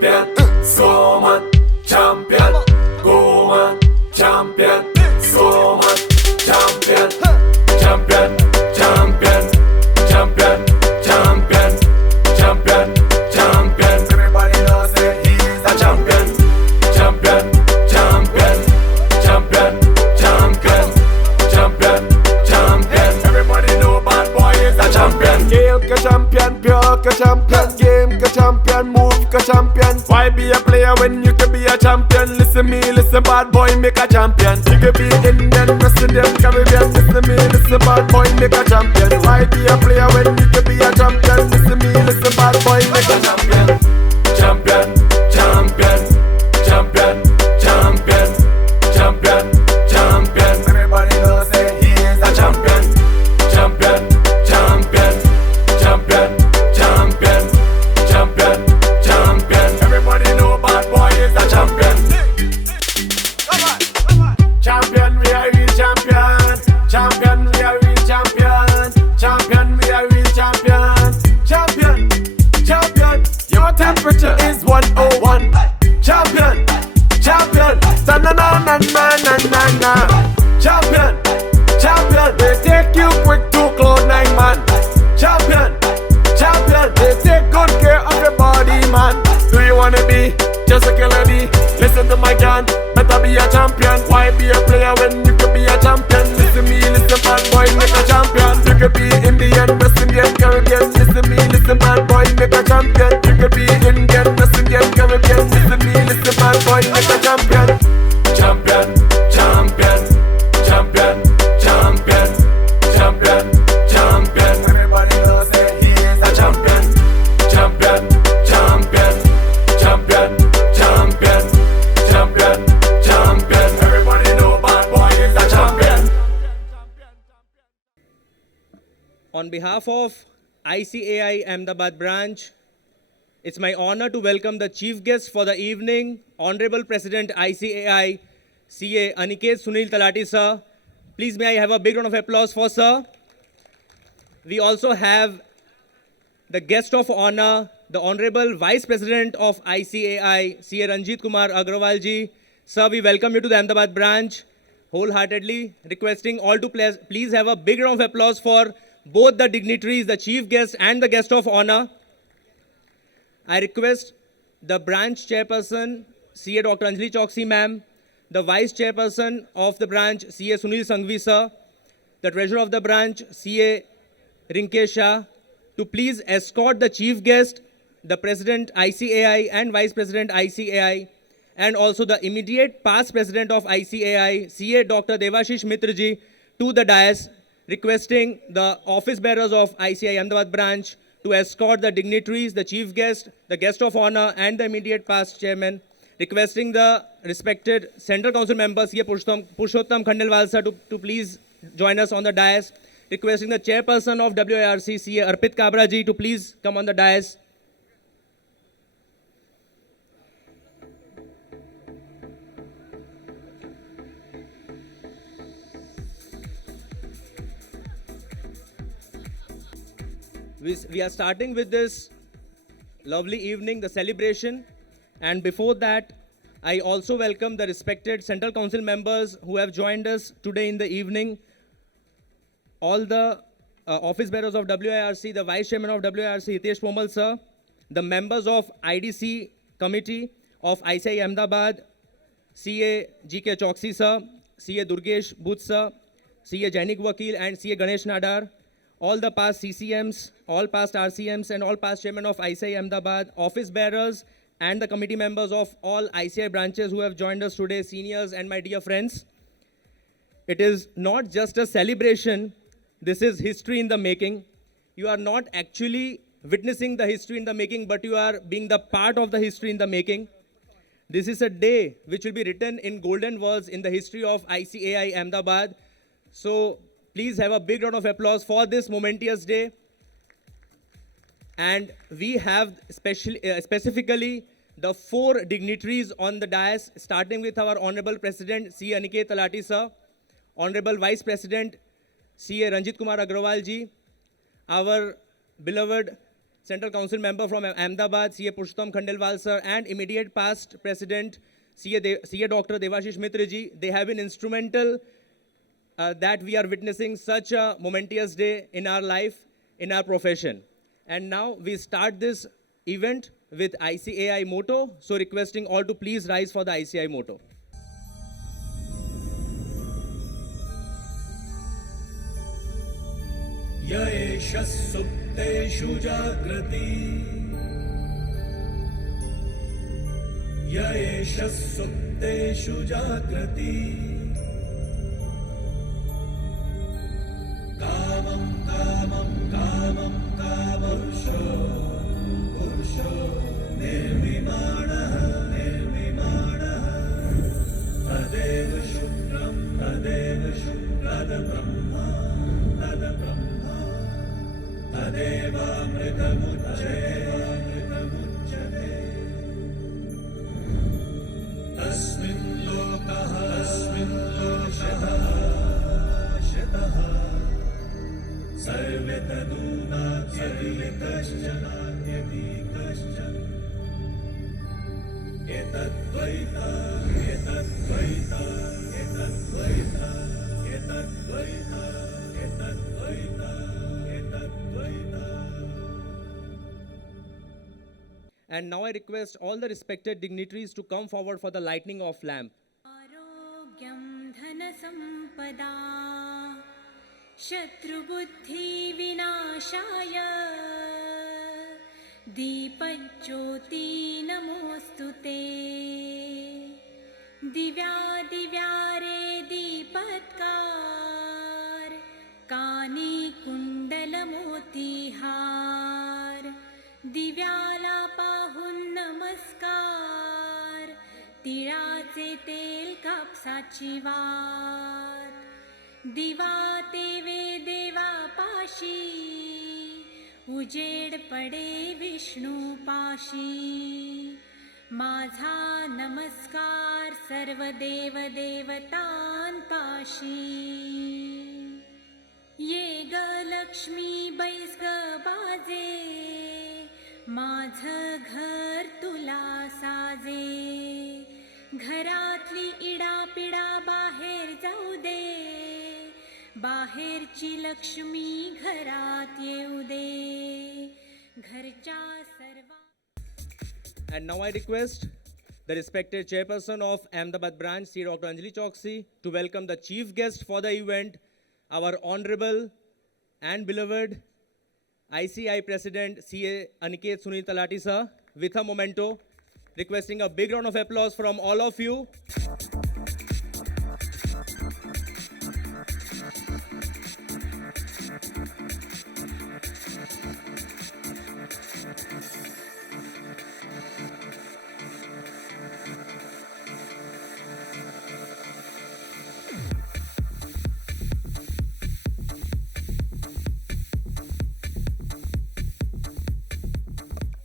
champion. Go man, champion. Go man, champion. Go man, champion. Champion, champion, champion, champion, champion, champion. Everybody knows that he's a champion. Champion, champion, champion, champion, champion, champion. Everybody know bad boy is a champion. Game ka champion, pure ka champion. Game ka champion, move ka champion. Why be a player when you can be a champion? Listen me, listen bad boy, make a champion. You can be Indian, Brazilian, Caribbean. Listen me, listen bad boy, make a champion. Why be a player when you can be a champion? Listen me, listen bad boy, make a champion. Champion, champion, champion, champion, champion, champion. Everybody knows that he is a champion. Champion, champion, champion, champion, champion, champion. Everybody know bad boy is a champion. Champion, we are real champion. Champion, we are real champion. Champion, we are real champion. Champion, champion. Your temperature is 101. Champion, champion. Na na na na na na na. Champion, champion. They take you quick to cloud 9, man. Champion, champion. They take good care of your body, man. Do you wanna be just a killer bee? Listen to my gun, better be a champion. Why be a player when you can be a champion? Listen me, listen bad boy, make a champion. You could be Indian, West Indian, Caribbean. Listen me, listen bad boy, make a champion. You could be Indian, West Indian, Caribbean. Listen me, listen bad boy, make a champion. Champion, champion, champion, champion, champion, champion. Everybody knows that he is a champion. Champion, champion, champion, champion, champion, champion. Everybody know bad boy is a champion. On behalf of ICAI Ahmedabad branch, it's my honor to welcome the chief guest for the evening, Honorable President ICAI, CA Aniket Sunil Talati sir. Please may I have a big round of applause for sir. We also have the guest of honor, the Honorable Vice President of ICAI, CA Ranjit Kumar Agrawal ji. Sir, we welcome you to the Ahmedabad branch wholeheartedly, requesting all to please have a big round of applause for both the dignitaries, the chief guest and the guest of honor. I request the branch chairperson, CA Dr. Anjali Choksi ma'am, the vice chairperson of the branch, CA Sunil Sanghvi sir, the treasurer of the branch, CA Rinkesh Shah, to please escort the chief guest, the president ICAI and vice president ICAI, and also the immediate past president of ICAI, CA Dr. Devashish Mitra ji, to the dais, requesting the office bearers of ICAI Ahmedabad branch to escort the dignitaries, the chief guest, the guest of honor, and the immediate past chairman, requesting the respected Central Council members, CA Purushottam Khandelwal sir, to please join us on the dais, requesting the chairperson of WIRC, CA Arpit Kabra ji, to please come on the dais. We are starting with this lovely evening, the celebration. And before that, I also welcome the respected Central Council members who have joined us today in the evening. All the office bearers of WIRC, the Vice Chairman of WIRC, Hitesh Pomal sir, the members of IDC Committee of ICAI Ahmedabad, CA GK Choksi sir, CA Durgesh Bhuj sir, CA Jainik Vakil and CA Ganesh Nadar, all the past CCMs, all past RCMs and all past chairmen of ICAI Ahmedabad, office bearers and the committee members of all ICAI branches who have joined us today, seniors and my dear friends. It is not just a celebration, this is history in the making. You are not actually witnessing the history in the making, but you are being the part of the history in the making. This is a day which will be written in golden words in the history of ICAI Ahmedabad. So please have a big round of applause for this momentous day. And we have specifically the 4 dignitaries on the dais, starting with our Honorable President, C. Aniket Talati sir, Honorable Vice President, C. A. Ranjit Kumar Agrawal ji, our beloved Central Council member from Ahmedabad, CA Purushottam Khandelwal sir, and immediate past President CA Dr. Devashish Mitra ji. They have been instrumental that we are witnessing such a momentous day in our life, in our profession. And now we start this event with ICAI motto. So requesting all to please rise for the ICAI motto. य एष सुप्तेषु जाग्रति य एष सुप्तेषु जाग्रति कामं कामं कामं कामपुरुषो पुरुषो निर्विमाणः निर्विमाणः तदेव शुक्रं तद्ब्रह्मा तदेवामृतमुच्यते तस्मिन् लोकः शतः सर्वे तदूनात्यपि कश्चन एतद्वैता एतद्वैता एतद्वैता एतद्वैता एतद्वैता एतद्वैता. And now I request all the respected dignitaries to come forward for the lighting of lamp. आरोग्यं धनसम्पदा शत्रुबुद्धिविनाशाय दीपज्योति नमोऽस्तु ते दिव्यादिव्यारे दीपत्कार कानी कुण्डलमोतिहार दिव्यालापाहुन्नमस्कार तिळाचे तेल कापसाची वात दिवा तेवे देवा पाशी उजेड पडे विष्णू पाशी माझा नमस्कार सर्व देव देवतांपाशी ये ग लक्ष्मी बैस ग बाजे माझं घर तुला साजे घरातली इडापिडा बाहेर जाऊ दे बाहेरची लक्ष्मी घरात येऊ दे घरच्या सर्व. And now I request the respected chairperson of Ahmedabad branch, C. Dr. Anjali Choksi, to welcome the chief guest for the event, our honorable and beloved ICI President CA Aniket Sunil Talati sir, with a memento. Requesting a big round of applause from all of you.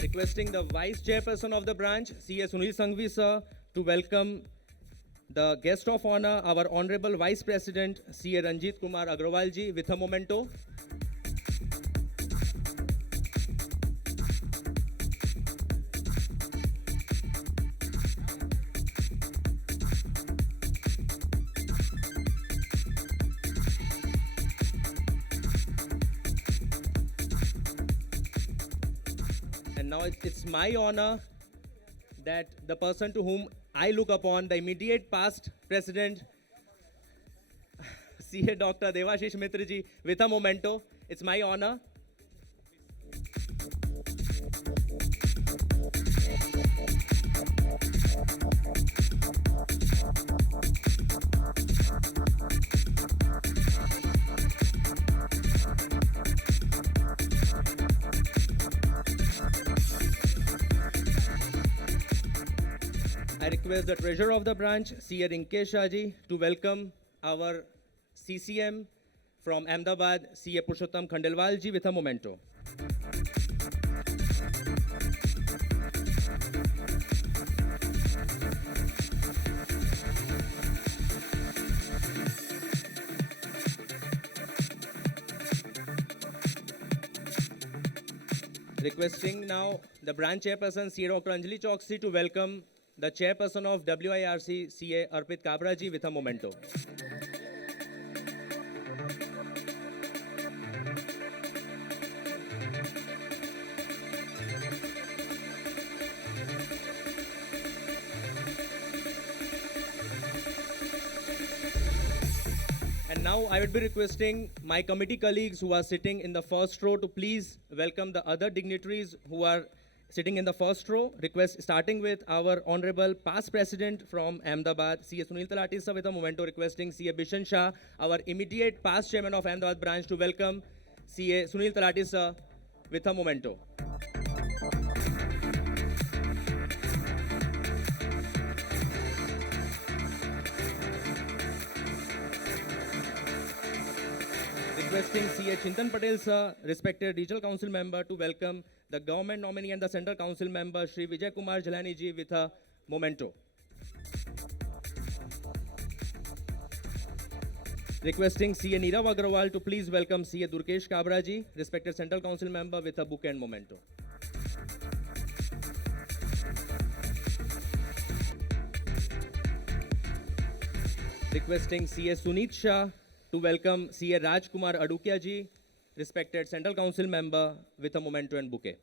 Requesting the Vice Chairperson of the branch, C.A. Sunil Sanghvi sir, to welcome the guest of honor, our Honorable Vice President, C.A. Ranjit Kumar Agrawal ji, with a memento. And now it's my honor that the person to whom I look upon, the immediate past President, CA Dr. Devashish Mitra ji, with a memento. It's my honor. I request the treasurer of the branch, C.A. Rinkesh Shah ji, to welcome our CCM from Ahmedabad, C.A. Purushottam Khandelwal ji, with a memento. Requesting now the branch chairperson, CA Dr. Anjali Choksi, to welcome the chairperson of WIRC, CA Arpit Kabra ji, with a memento. And now I would be requesting my committee colleagues who are sitting in the first row to please welcome the other dignitaries who are sitting in the first row. Request starting with our Honorable Past President from Ahmedabad, CA Sunil Talati sir, with a memento, requesting CA Bishan Shah, our immediate past chairman of Ahmedabad branch, to welcome CA Sunil Talati sir with a memento. Requesting CA Chintan Patel sir, respected regional council member, to welcome the government nominee and the central council member, Shri Vijay Kumar Jalani ji, with a memento. Requesting CA Neerav Agrawal to please welcome CA Durkesh Kabra ji, respected central council member, with a book and memento. Requesting CA Sunit Shah to welcome CA Raj Kumar Adukia ji, respected central council member, with a memento and bouquet.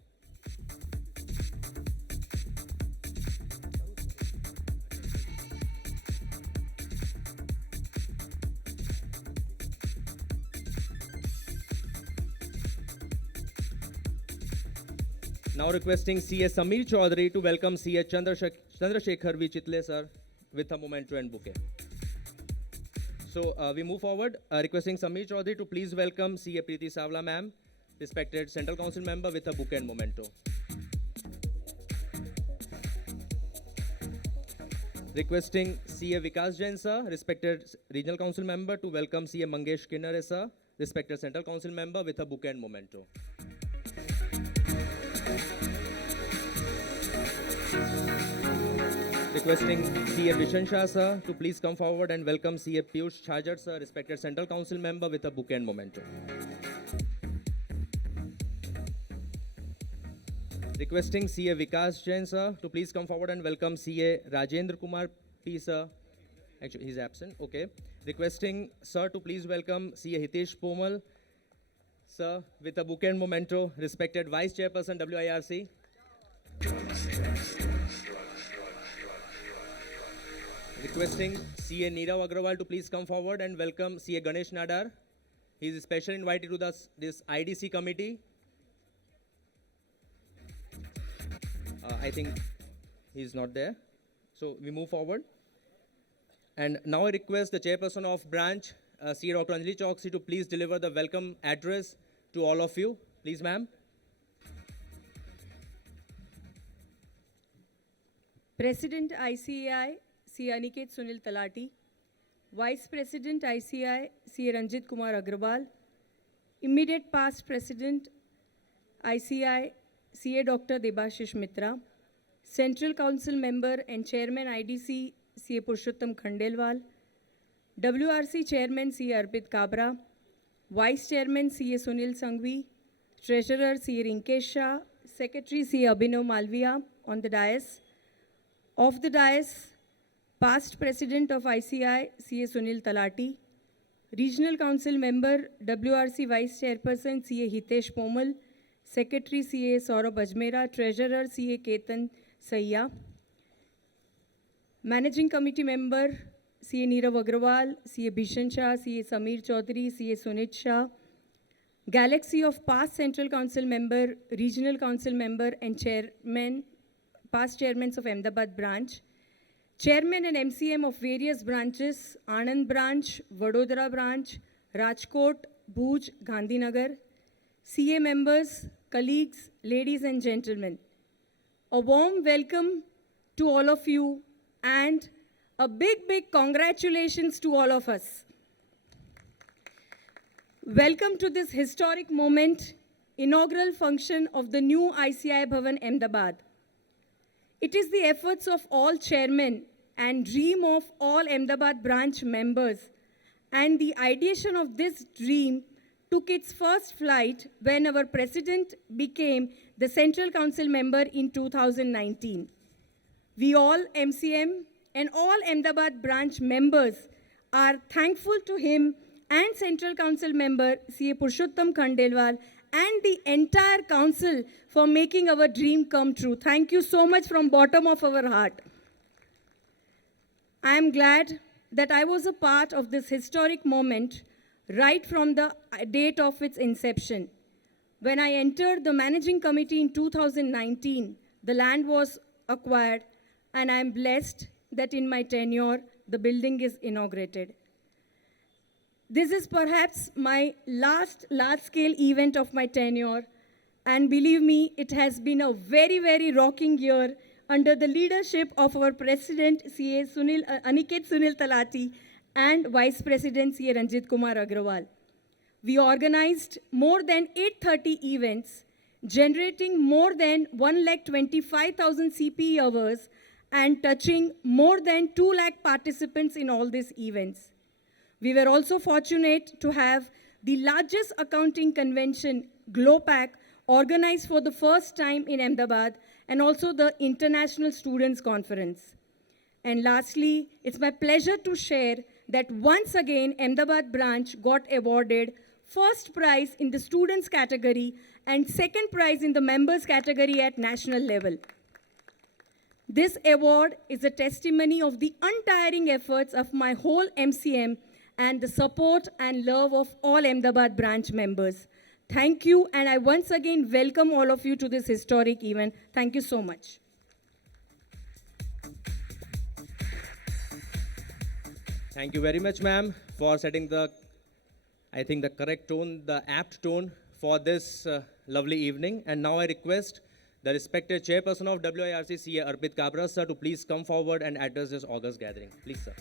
Now requesting CA Samir Chaudhary to welcome CA Chandrasekhar V. Chitle sir, with a memento and bouquet. So we move forward, requesting Samir Chaudhary to please welcome CA Preeti Savla ma'am, respected central council member, with a book and memento. Requesting CA Vikas Jain sir, respected regional council member, to welcome CA Mangesh Kinnare sir, respected central council member, with a book and memento. Requesting CA Bishan Shah sir to please come forward and welcome CA Piyush Chhajar sir, respected central council member, with a book and memento. Requesting CA Vikas Jain sir to please come forward and welcome CA Rajendra Kumar P sir. Actually, he's absent. Okay. Requesting sir to please welcome CA Hitesh Pomal sir, with a book and memento, respected Vice Chairperson WIRC. Requesting CA Neerav Agrawal to please come forward and welcome CA Ganesh Nadar. He is specially invited to this IDC committee. I think he is not there. So we move forward. And now I request the chairperson of branch, CA Dr. Anjali Choksi, to please deliver the welcome address to all of you. Please, ma'am. President ICAI, CA Aniket Sunil Talati, Vice President ICAI, CA Ranjit Kumar Agrawal, Immediate Past President ICAI, CA Dr. Debashish Mitra, Central Council Member and Chairman IDC, CA Purushottam Khandelwal, WRC Chairman CA Arpit Kabra, Vice Chairman CA Sunil Sanghvi, Treasurer CA Rinkesh Shah, Secretary CA Abhinav Malviya on the dais. Off the dais, Past President of ICI, CA Sunil Talati, Regional Council Member, WRC Vice Chairperson, CA Hitesh Pomal, Secretary, CA Saurabh Ajmera, Treasurer, CA Ketan Sayya, Managing Committee Member, CA Neerav Agrawal, CA Bishan Shah, CA Samir Chaudhary, CA Sunit Shah, Galaxy of past Central Council Member, Regional Council Member and Chairman, past Chairmans of Ahmedabad branch, Chairman and MCM of various branches, Anand branch, Vadodara branch, Rajkot, Bhuj, Gandhinagar, CA members, colleagues, ladies and gentlemen. A warm welcome to all of you and a big congratulations to all of us. Welcome to this historic moment, inaugural function of the new ICI Bhavan Ahmedabad. It is the efforts of all chairmen and dream of all Ahmedabad branch members and the ideation of this dream took its first flight when our president became the Central Council member in 2019. We all, MCM and all Ahmedabad branch members, are thankful to him and Central Council member CA Purushottam Khandelwal and the entire council for making our dream come true. Thank you so much from bottom of our heart. I am glad that I was a part of this historic moment right from the date of its inception. When I entered the managing committee in 2019, the land was acquired, and I am blessed that in my tenure, the building is inaugurated. This is perhaps my last large-scale event of my tenure, and believe me, it has been a very, very rocking year under the leadership of our President, CA Aniket Sunil Talati, and Vice President, CA Ranjit Kumar Agrawal. We organized more than 830 events, generating more than 125,000 CPE hours and touching more than 2 lakh participants in all these events. We were also fortunate to have the largest accounting convention, GLOPAC, organized for the first time in Ahmedabad, and also the International Students Conference. And lastly, it's my pleasure to share that once again, Ahmedabad branch got awarded first prize in the students category and second prize in the members category at national level. This award is a testimony of the untiring efforts of my whole MCM and the support and love of all Ahmedabad branch members. Thank you, and I once again welcome all of you to this historic event. Thank you so much. Thank you very much, ma'am, for setting the correct tone, the apt tone for this lovely evening. And now I request the respected chairperson of WIRC, CA Arpit Kabra, sir, to please come forward and address this August gathering. Please, sir.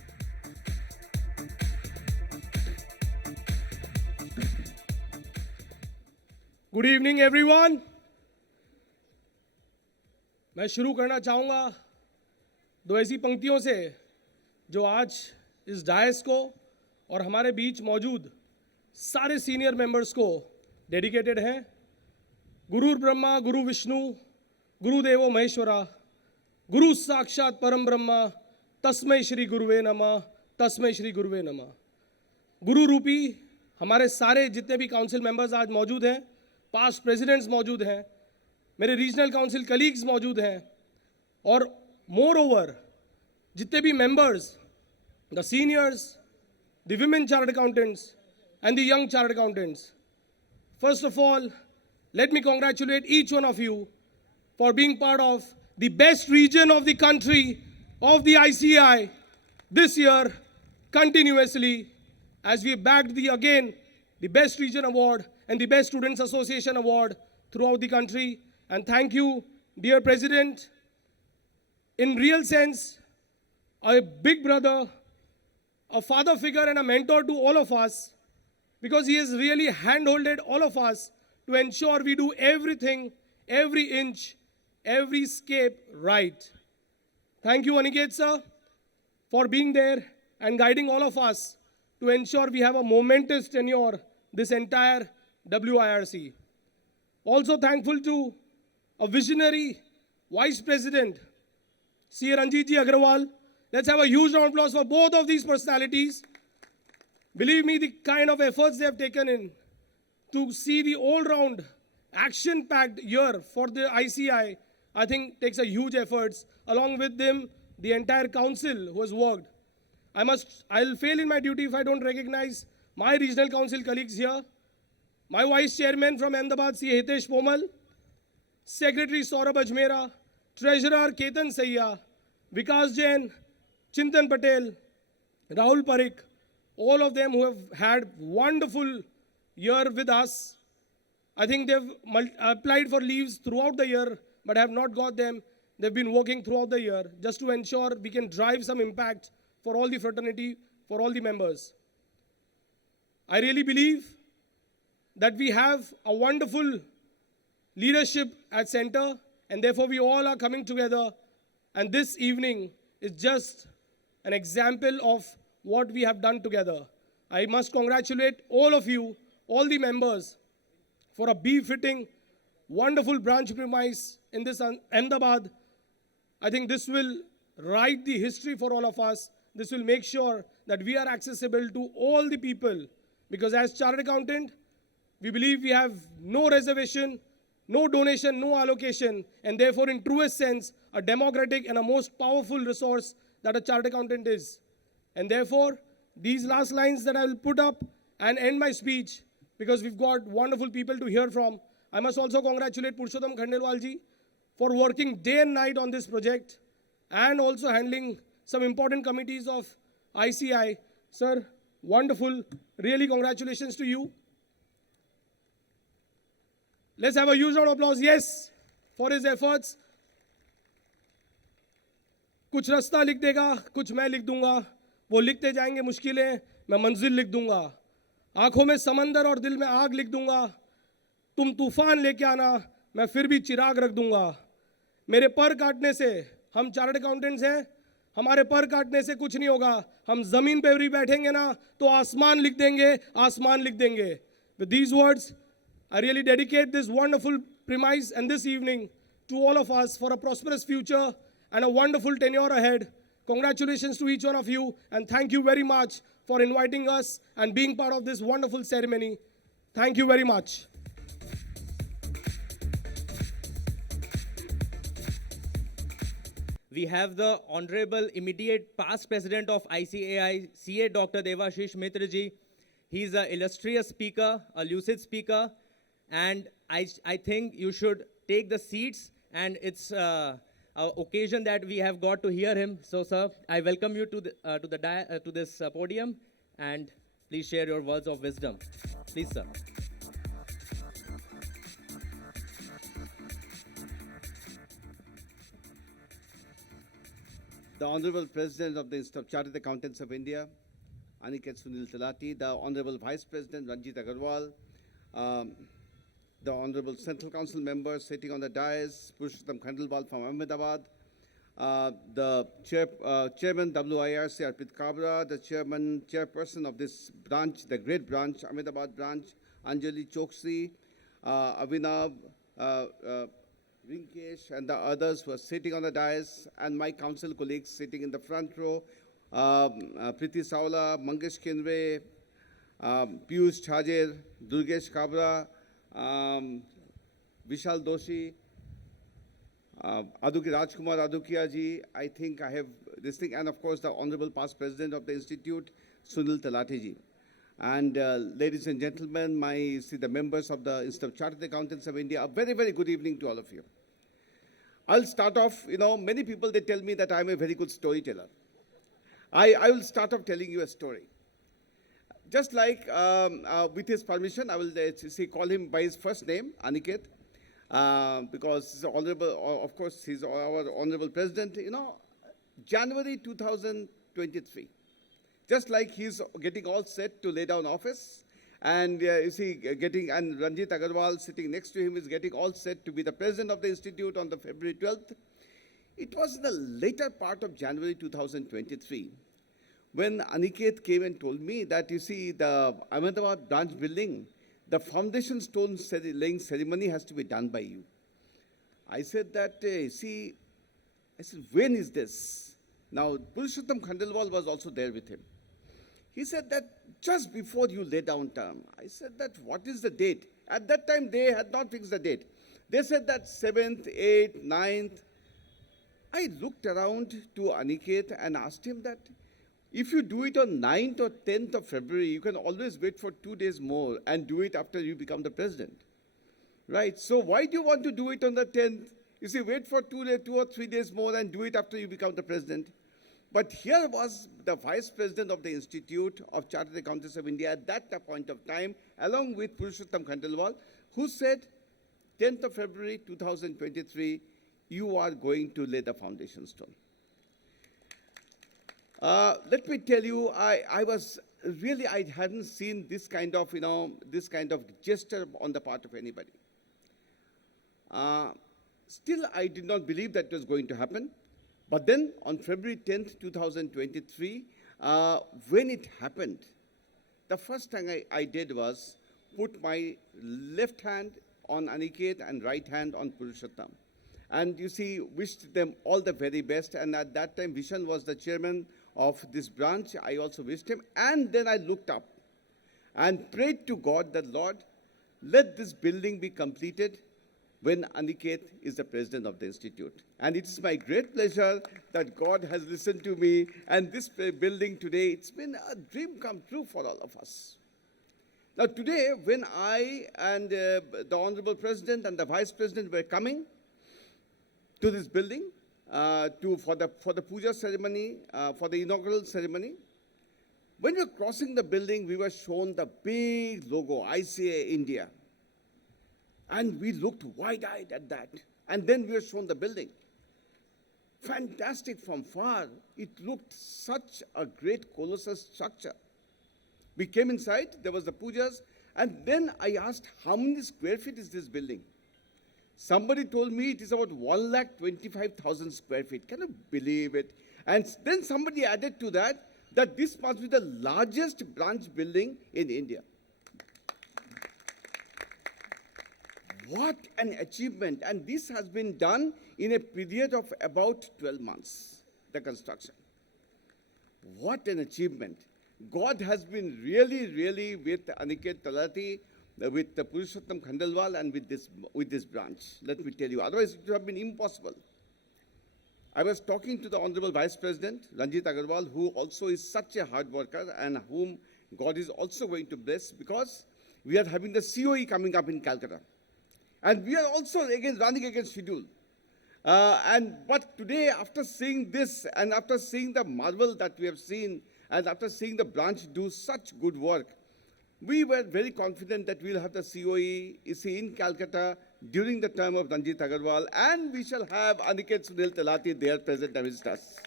Good evening everyone. मैं शुरू करना चाहूँगा दो ऐसी पंक्तियों से जो आज इस डायस को और हमारे बीच मौजूद सारे सीनियर मेंबर्स को डेडिकेटेड हैं। गुरु ब्रह्मा गुरु विष्णु गुरुदेवो महेश्वरा गुरु साक्षात परम ब्रह्मा तस्मै श्री गुरुवे नमः तस्मै श्री गुरुवे नमः। गुरु रूपी हमारे सारे जितने भी काउंसिल मेंबर्स आज मौजूद हैं, पास्ट प्रेसिडेंट्स मौजूद हैं, मेरे रीजनल काउंसिल कलीग्स मौजूद हैं, और मोर ओवर जितने भी members, the seniors, the women chartered accountants and the young chartered accountants, first of all let me congratulate each one of you for being part of the best region of the country of the ICI this year continuously, as we bagged the best region award and the best students association award throughout the country. And thank you, dear President. In real sense, a big brother, a father figure and a mentor to all of us, because he has really handholded all of us to ensure we do everything, every inch, every scape right. Thank you, Aniket sir, for being there and guiding all of us to ensure we have a momentous tenure this entire WIRC. Also thankful to a visionary Vice President, CA Ranjit ji Agrawal. Let's have a huge round of applause for both of these personalities. Believe me, the kind of efforts they have taken in to see the all-round, action-packed year for the ICI, I think takes a huge efforts. Along with them, the entire council who has worked. I'll fail in my duty if I don't recognize my regional council colleagues here. My Vice Chairman from Ahmedabad, CA Hitesh Pomal, Secretary Saurabh Ajmera, Treasurer Ketan Sayya, Vikas Jain, Chintan Patel, Rahul Parikh, all of them who have had wonderful year with us. I think they've applied for leaves throughout the year, but have not got them. They've been working throughout the year just to ensure we can drive some impact for all the fraternity, for all the members. I really believe that we have a wonderful leadership at center, and therefore we all are coming together. And this evening is just an example of what we have done together. I must congratulate all of you, all the members for a befitting, wonderful branch premise in this Ahmedabad. I think this will write the history for all of us. This will make sure that we are accessible to all the people, because as chartered accountant, we believe we have no reservation, no donation, no allocation, and therefore in truest sense, a democratic and a most powerful resource that a chartered accountant is. And therefore, these last lines that I will put up and end my speech, because we've got wonderful people to hear from. I must also congratulate Purushottam Khandelwal ji for working day and night on this project and also handling some important committees of ICI. Sir, wonderful. Really congratulations to you. Let's have a huge round of applause, yes, for his efforts. कुछ रास्ता लिख देगा, कुछ मैं लिख दूंगा, वो लिखते जाएंगे मुश्किलें, मैं मंजिल लिख दूंगा, आंखों में समंदर और दिल में आग लिख दूंगा, तुम तूफान लेके आना, मैं फिर भी चिराग रख दूंगा। मेरे पर काटने से, हम चार्टर्ड अकाउंटेंट्स हैं, हमारे पर काटने से कुछ नहीं होगा, हम जमीन पे भी बैठेंगे ना तो आसमान लिख देंगे, आसमान लिख देंगे। With these words, I really dedicate this wonderful premise and this evening to all of us for a prosperous future and a wonderful tenure ahead. Congratulations to each one of you, and thank you very much for inviting us and being part of this wonderful ceremony. Thank you very much. We have the Honorable Immediate Past President of ICAI, CA Dr. Devashish Mitra ji. He's an illustrious speaker, a lucid speaker, and I think you should take the seats, and it's an occasion that we have got to hear him. So, sir, I welcome you to this podium, and please share your words of wisdom. Please, sir. The Honorable President of the Institute of Chartered Accountants of India, Aniket Sunil Talati, the Honorable Vice President Ranjit Agarwal, the Honorable Central Council members sitting on the dais, Purushottam Khandelwal from Ahmedabad, the Chairman WIRC Arpit Kabra, the Chairperson of this branch, the great branch, Ahmedabad branch, Anjali Choksi, Avinav, Rinkesh, and the others who are sitting on the dais, and my council colleagues sitting in the front row, Priti Saula, Mangesh Kendre, Piyush Chajer, Durgesh Kabra, Vishal Doshi, Rajkumar Adukia ji, I think I have this thing, and of course the Honorable Past President of the Institute, Sunil Talati ji. And ladies and gentlemen, the members of the Institute of Chartered Accountants of India, a very, very good evening to all of you. I'll start off, many people, they tell me that I'm a very good storyteller. I will start off telling you a story. Just like, with his permission, I will call him by his first name, Aniket, because he's honorable, of course, he's our honorable president. January 2023, just like he's getting all set to lay down office, and and Ranjit Agarwal sitting next to him is getting all set to be the president of the institute on the February 12th. It was in the later part of January 2023 when Aniket came and told me that, the Ahmedabad branch building, the foundation stone laying ceremony has to be done by you. I said that, when is this? Now, Purushottam Khandelwal was also there with him. He said that just before you lay down term. I said that, what is the date? At that time, they had not fixed the date. They said that 7th, 8th, 9th. I looked around to Aniket and asked him that, if you do it on 9th or 10th of February, you can always wait for 2 days more and do it after you become the president. Right? So why do you want to do it on the 10th? Wait for 2 or 3 days more and do it after you become the president. But here was the vice president of the Institute of Chartered Accountants of India at that point of time, along with Purushottam Khandelwal, who said, 10th of February 2023, you are going to lay the foundation stone. Let me tell you, I hadn't seen this kind of, gesture on the part of anybody. Still, I did not believe that was going to happen. But then on February 10th, 2023, when it happened, the first thing I did was put my left hand on Aniket and right hand on Purushottam. And you see, wished them all the very best. And at that time, Vishan was the chairman of this branch. I also wished him. And then I looked up and prayed to God that, Lord, let this building be completed when Aniket is the president of the institute. And it is my great pleasure that God has listened to me. And this building today, it's been a dream come true for all of us. Now today, when I and the Honorable President and the Vice President were coming to this building for the puja ceremony, for the inaugural ceremony, when we were crossing the building, we were shown the big logo, ICA India. And we looked wide-eyed at that. And then we were shown the building. Fantastic from far. It looked such a great colossal structure. We came inside, there was the pujas, and then I asked, how many square feet is this building? Somebody told me it is about 1,25,000 square feet. Can you believe it? And then somebody added to that this must be the largest branch building in India. What an achievement. And this has been done in a period of about 12 months, the construction. What an achievement. God has been really with Aniket Talati, with Purushottam Khandalwal, and with this branch. Let me tell you, otherwise it would have been impossible. I was talking to the Honorable Vice President, Ranjit Agarwal, who also is such a hard worker and whom God is also going to bless, because we are having the COE coming up in Calcutta. And we are also again running against schedule. But today, after seeing this and after seeing the marvel that we have seen, and after seeing the branch do such good work, we were very confident that we'll have the COE in Calcutta during the term of Ranjit Agarwal, and we shall have Aniket Sunil Talati there present amidst us.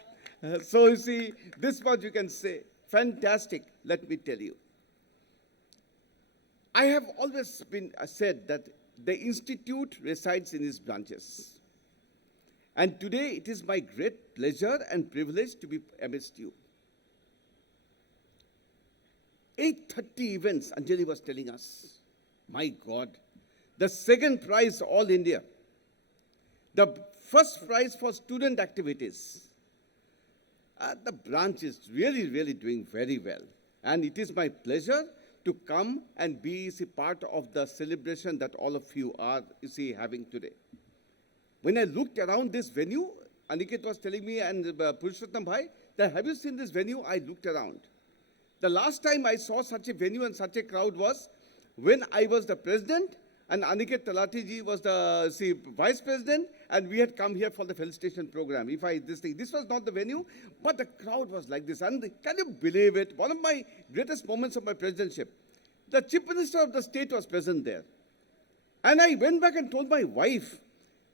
So you see, this much you can say, fantastic, let me tell you. I have always been said that the institute resides in its branches. And today it is my great pleasure and privilege to be amidst you. 830 events, Anjali was telling us. My God. The second prize, All India. The first prize for student activities. The branch is really doing very well. And it is my pleasure to come and be part of the celebration that all of you are having today. When I looked around this venue, Aniket was telling me and Purushottam Bhai, that have you seen this venue? I looked around. The last time I saw such a venue and such a crowd was when I was the president and Aniket Talati ji was the vice president, and we had come here for the felicitation program. This was not the venue, but the crowd was like this. And can you believe it? One of my greatest moments of my presidentship, the chief minister of the state was present there. And I went back and told my wife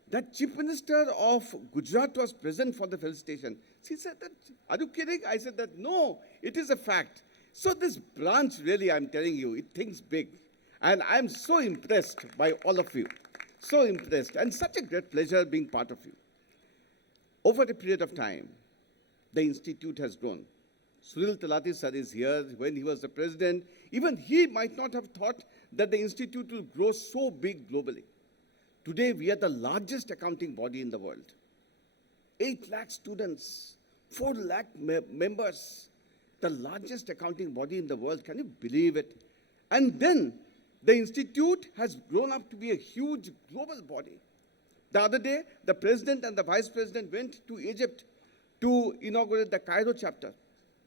that chief minister of Gujarat was present for the felicitation. She said that, are you kidding? I said that, no, it is a fact. So this branch really, I'm telling you, it thinks big. And I'm so impressed by all of you. So impressed. And such a great pleasure being part of you. Over a period of time, the institute has grown. Sunil Talati sir is here. When he was the president, even he might not have thought that the institute will grow so big globally. Today, we are the largest accounting body in the world. 8 lakh students, 4 lakh members, the largest accounting body in the world. Can you believe it? And then, the institute has grown up to be a huge global body. The other day, the president and the vice president went to Egypt to inaugurate the Cairo chapter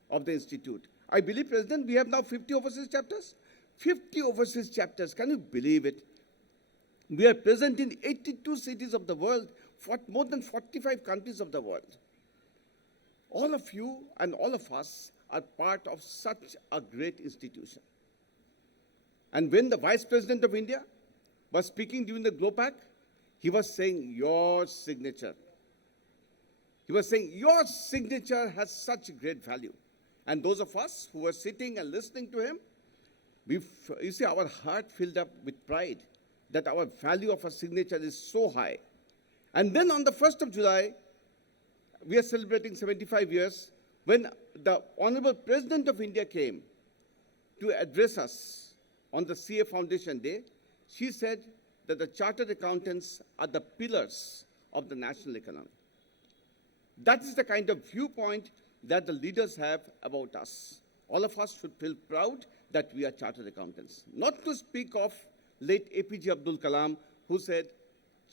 of the institute. I believe, President, we have now 50 overseas chapters. 50 overseas chapters. Can you believe it? We are present in 82 cities of the world, for more than 45 countries of the world. All of you and all of us are part of such a great institution. And when the Vice President of India was speaking during the GLOPAC, he was saying, your signature. He was saying, your signature has such great value. And those of us who were sitting and listening to him, you see, our heart filled up with pride that our value of a signature is so high. And then on the 1st of July, we are celebrating 75 years, when the Honorable President of India came to address us on the CA Foundation Day, she said that the chartered accountants are the pillars of the national economy. That is the kind of viewpoint that the leaders have about us. All of us should feel proud that we are chartered accountants. Not to speak of late APJ Abdul Kalam, who said,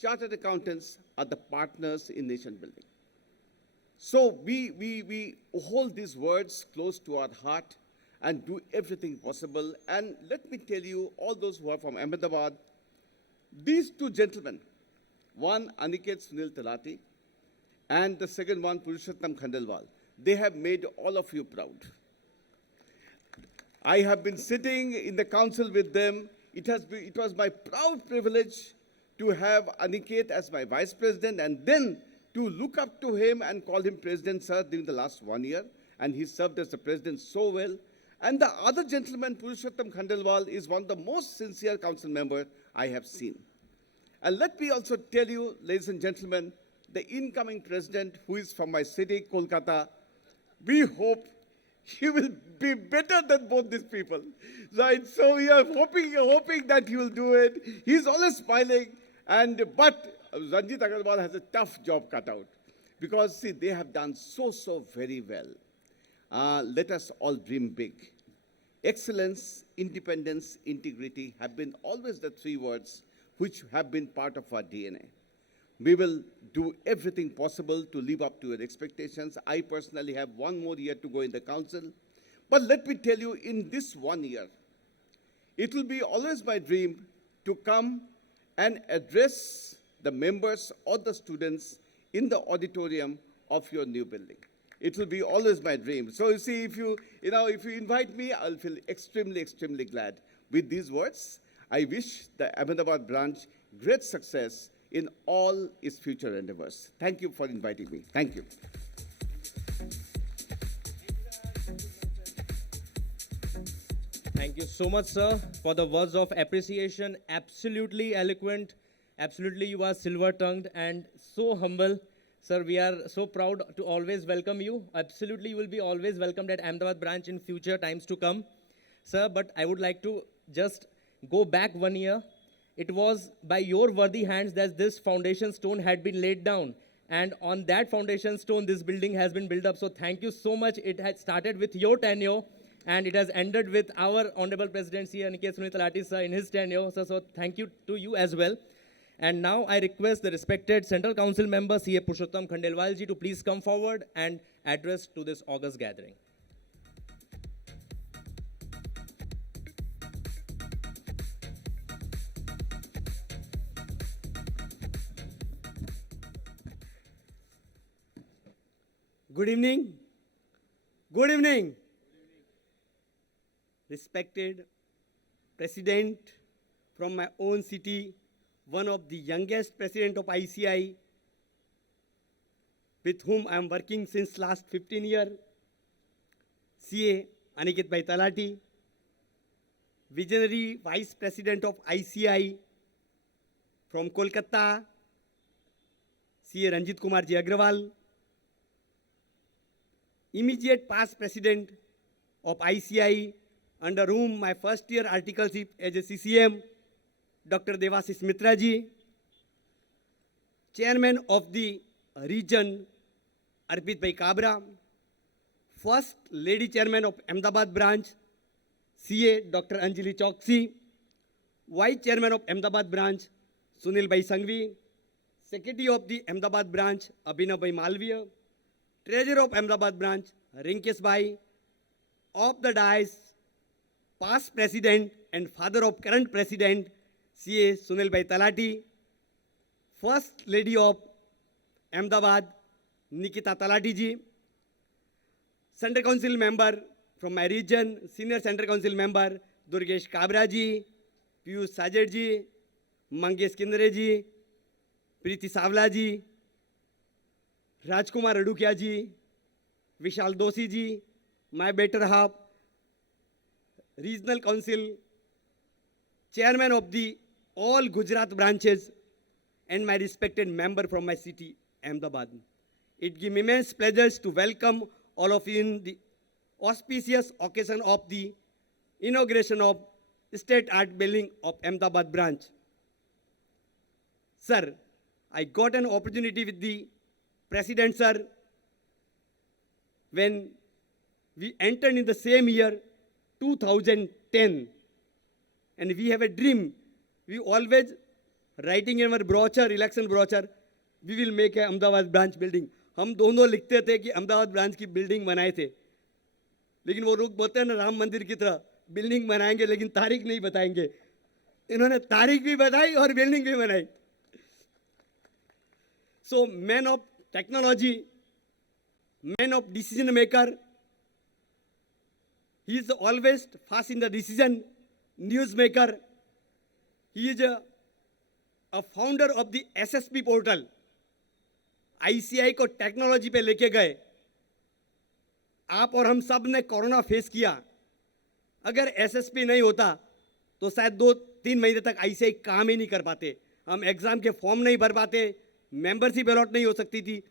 chartered accountants are the partners in nation building. So we hold these words close to our heart and do everything possible. And let me tell you, all those who are from Ahmedabad, these two gentlemen, one Aniket Sunil Talati, and the second one Purushottam Khandelwal, they have made all of you proud. I have been sitting in the council with them. It was my proud privilege to have Aniket as my vice president and then to look up to him and call him President Sir during the last 1 year. And he served as the president so well. And the other gentleman, Purushottam Khandelwal, is one of the most sincere council members I have seen. And let me also tell you, ladies and gentlemen, the incoming president, who is from my city, Kolkata, we hope he will be better than both these people. Right? So we are hoping that he will do it. He's always smiling. But Ranjit Agarwal has a tough job cut out. Because, see, they have done so very well. Let us all dream big. Excellence, independence, integrity have been always the three words which have been part of our DNA. We will do everything possible to live up to your expectations. I personally have 1 more year to go in the council. But let me tell you, in this 1 year, it will be always my dream to come and address the members or the students in the auditorium of your new building. It will be always my dream. So you see, if you invite me, I'll feel extremely glad. With these words, I wish the Ahmedabad branch great success in all its future endeavors. Thank you for inviting me. Thank you. Thank you so much, sir, for the words of appreciation. Absolutely eloquent. Absolutely, you are silver-tongued and so humble. Sir, we are so proud to always welcome you. Absolutely, you will be always welcomed at Ahmedabad branch in future times to come. Sir, but I would like to just go back 1 year. It was by your worthy hands that this foundation stone had been laid down. And on that foundation stone, this building has been built up. So thank you so much. It had started with your tenure, and it has ended with our Honorable President, C. Aniket Sunil Talati, sir, in his tenure. So thank you to you as well. And now I request the respected Central Council member, C.A. Purushottam Khandelwal ji, to please come forward and address to this august gathering. Good evening. Good evening. Respected President from my own city, one of the youngest president of ICI, with whom I am working since last 15 years, CA Aniket Bhai Talati, visionary Vice President of ICI from Kolkata, CA Ranjit Kumar Ji Agrawal, immediate past President of ICI, under whom my first year articleship as a CCM, Dr. Devasis Mitra ji, Chairman of the region, Arpit Bhai Kabra, First Lady Chairman of Ahmedabad branch, CA Dr. Anjali Choksi, Vice Chairman of Ahmedabad branch, Sunil Bhai Sanghvi, Secretary of the Ahmedabad branch, Abhinav Bhai Malviya, Treasurer of Ahmedabad branch, Rinkesh Bhai, of the dais, past President and father of current President, CA Sunil Bhai Talati, First Lady of Ahmedabad, Nikita Talati ji, Central Council member from my region, Senior Central Council member, Durgesh Kabra ji, Piyush Sajet ji, Mangesh Kindre ji, Preeti Savla ji, Rajkumar Adukia ji, Vishal Doshi ji, my better half, Regional Council, Chairman of the all Gujarat branches, and my respected member from my city, Ahmedabad. It gives me immense pleasure to welcome all of you in the auspicious occasion of the inauguration of state-art building of Ahmedabad branch. Sir, I got an opportunity with the President, sir, when we entered in the same year, 2010, and we have a dream. We always writing in our brochure, election brochure, we will make a Ahmedabad branch building. हम दोनों लिखते थे कि Ahmedabad branch की building बनाए थे, लेकिन वो लोग बोलते हैं ना राम मंदिर की तरह बिल्डिंग बनाएंगे लेकिन तारीख नहीं बताएंगे. इन्होंने तारीख भी बताई और बिल्डिंग भी बनाई. So man of technology, man of decision maker, he is always fast in the decision, newsmaker. He is a founder of the SSP portal. ICI को टेक्नोलॉजी पे लेके गए. आप और हम सब ने कोरोना फेस किया. अगर एसएसपी नहीं होता तो शायद 2-3 महीने तक ICI काम ही नहीं कर पाते. हम एग्जाम के फॉर्म नहीं भर पाते, मेंबरशिप अलॉट नहीं हो सकती थी.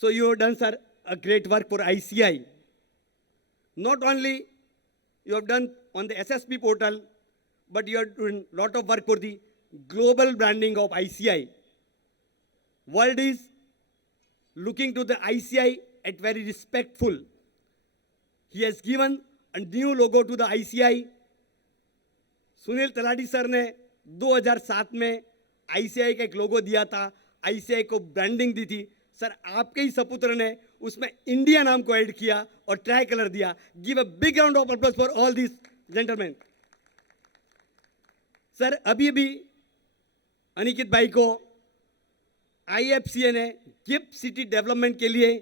So you have done sir a great work for ICI. Not only you have done on the SSP portal, but you are doing lot of work for the global branding of ICI. World is looking to the ICI at very respectful. He has given a new logo to the ICI. Sunil talati sir ने 2007 में ICI का एक लोगो दिया था, ICI को branding दी थी. Sir आपके ही सपुत्र ने उसमें इंडिया नाम को ऐड किया और ट्राई कलर दिया. Give a big round of applause for all this gentleman. Sir अभी भी अनिकेत भाई को IFCA ने गिफ्ट सिटी डेवलपमेंट के लिए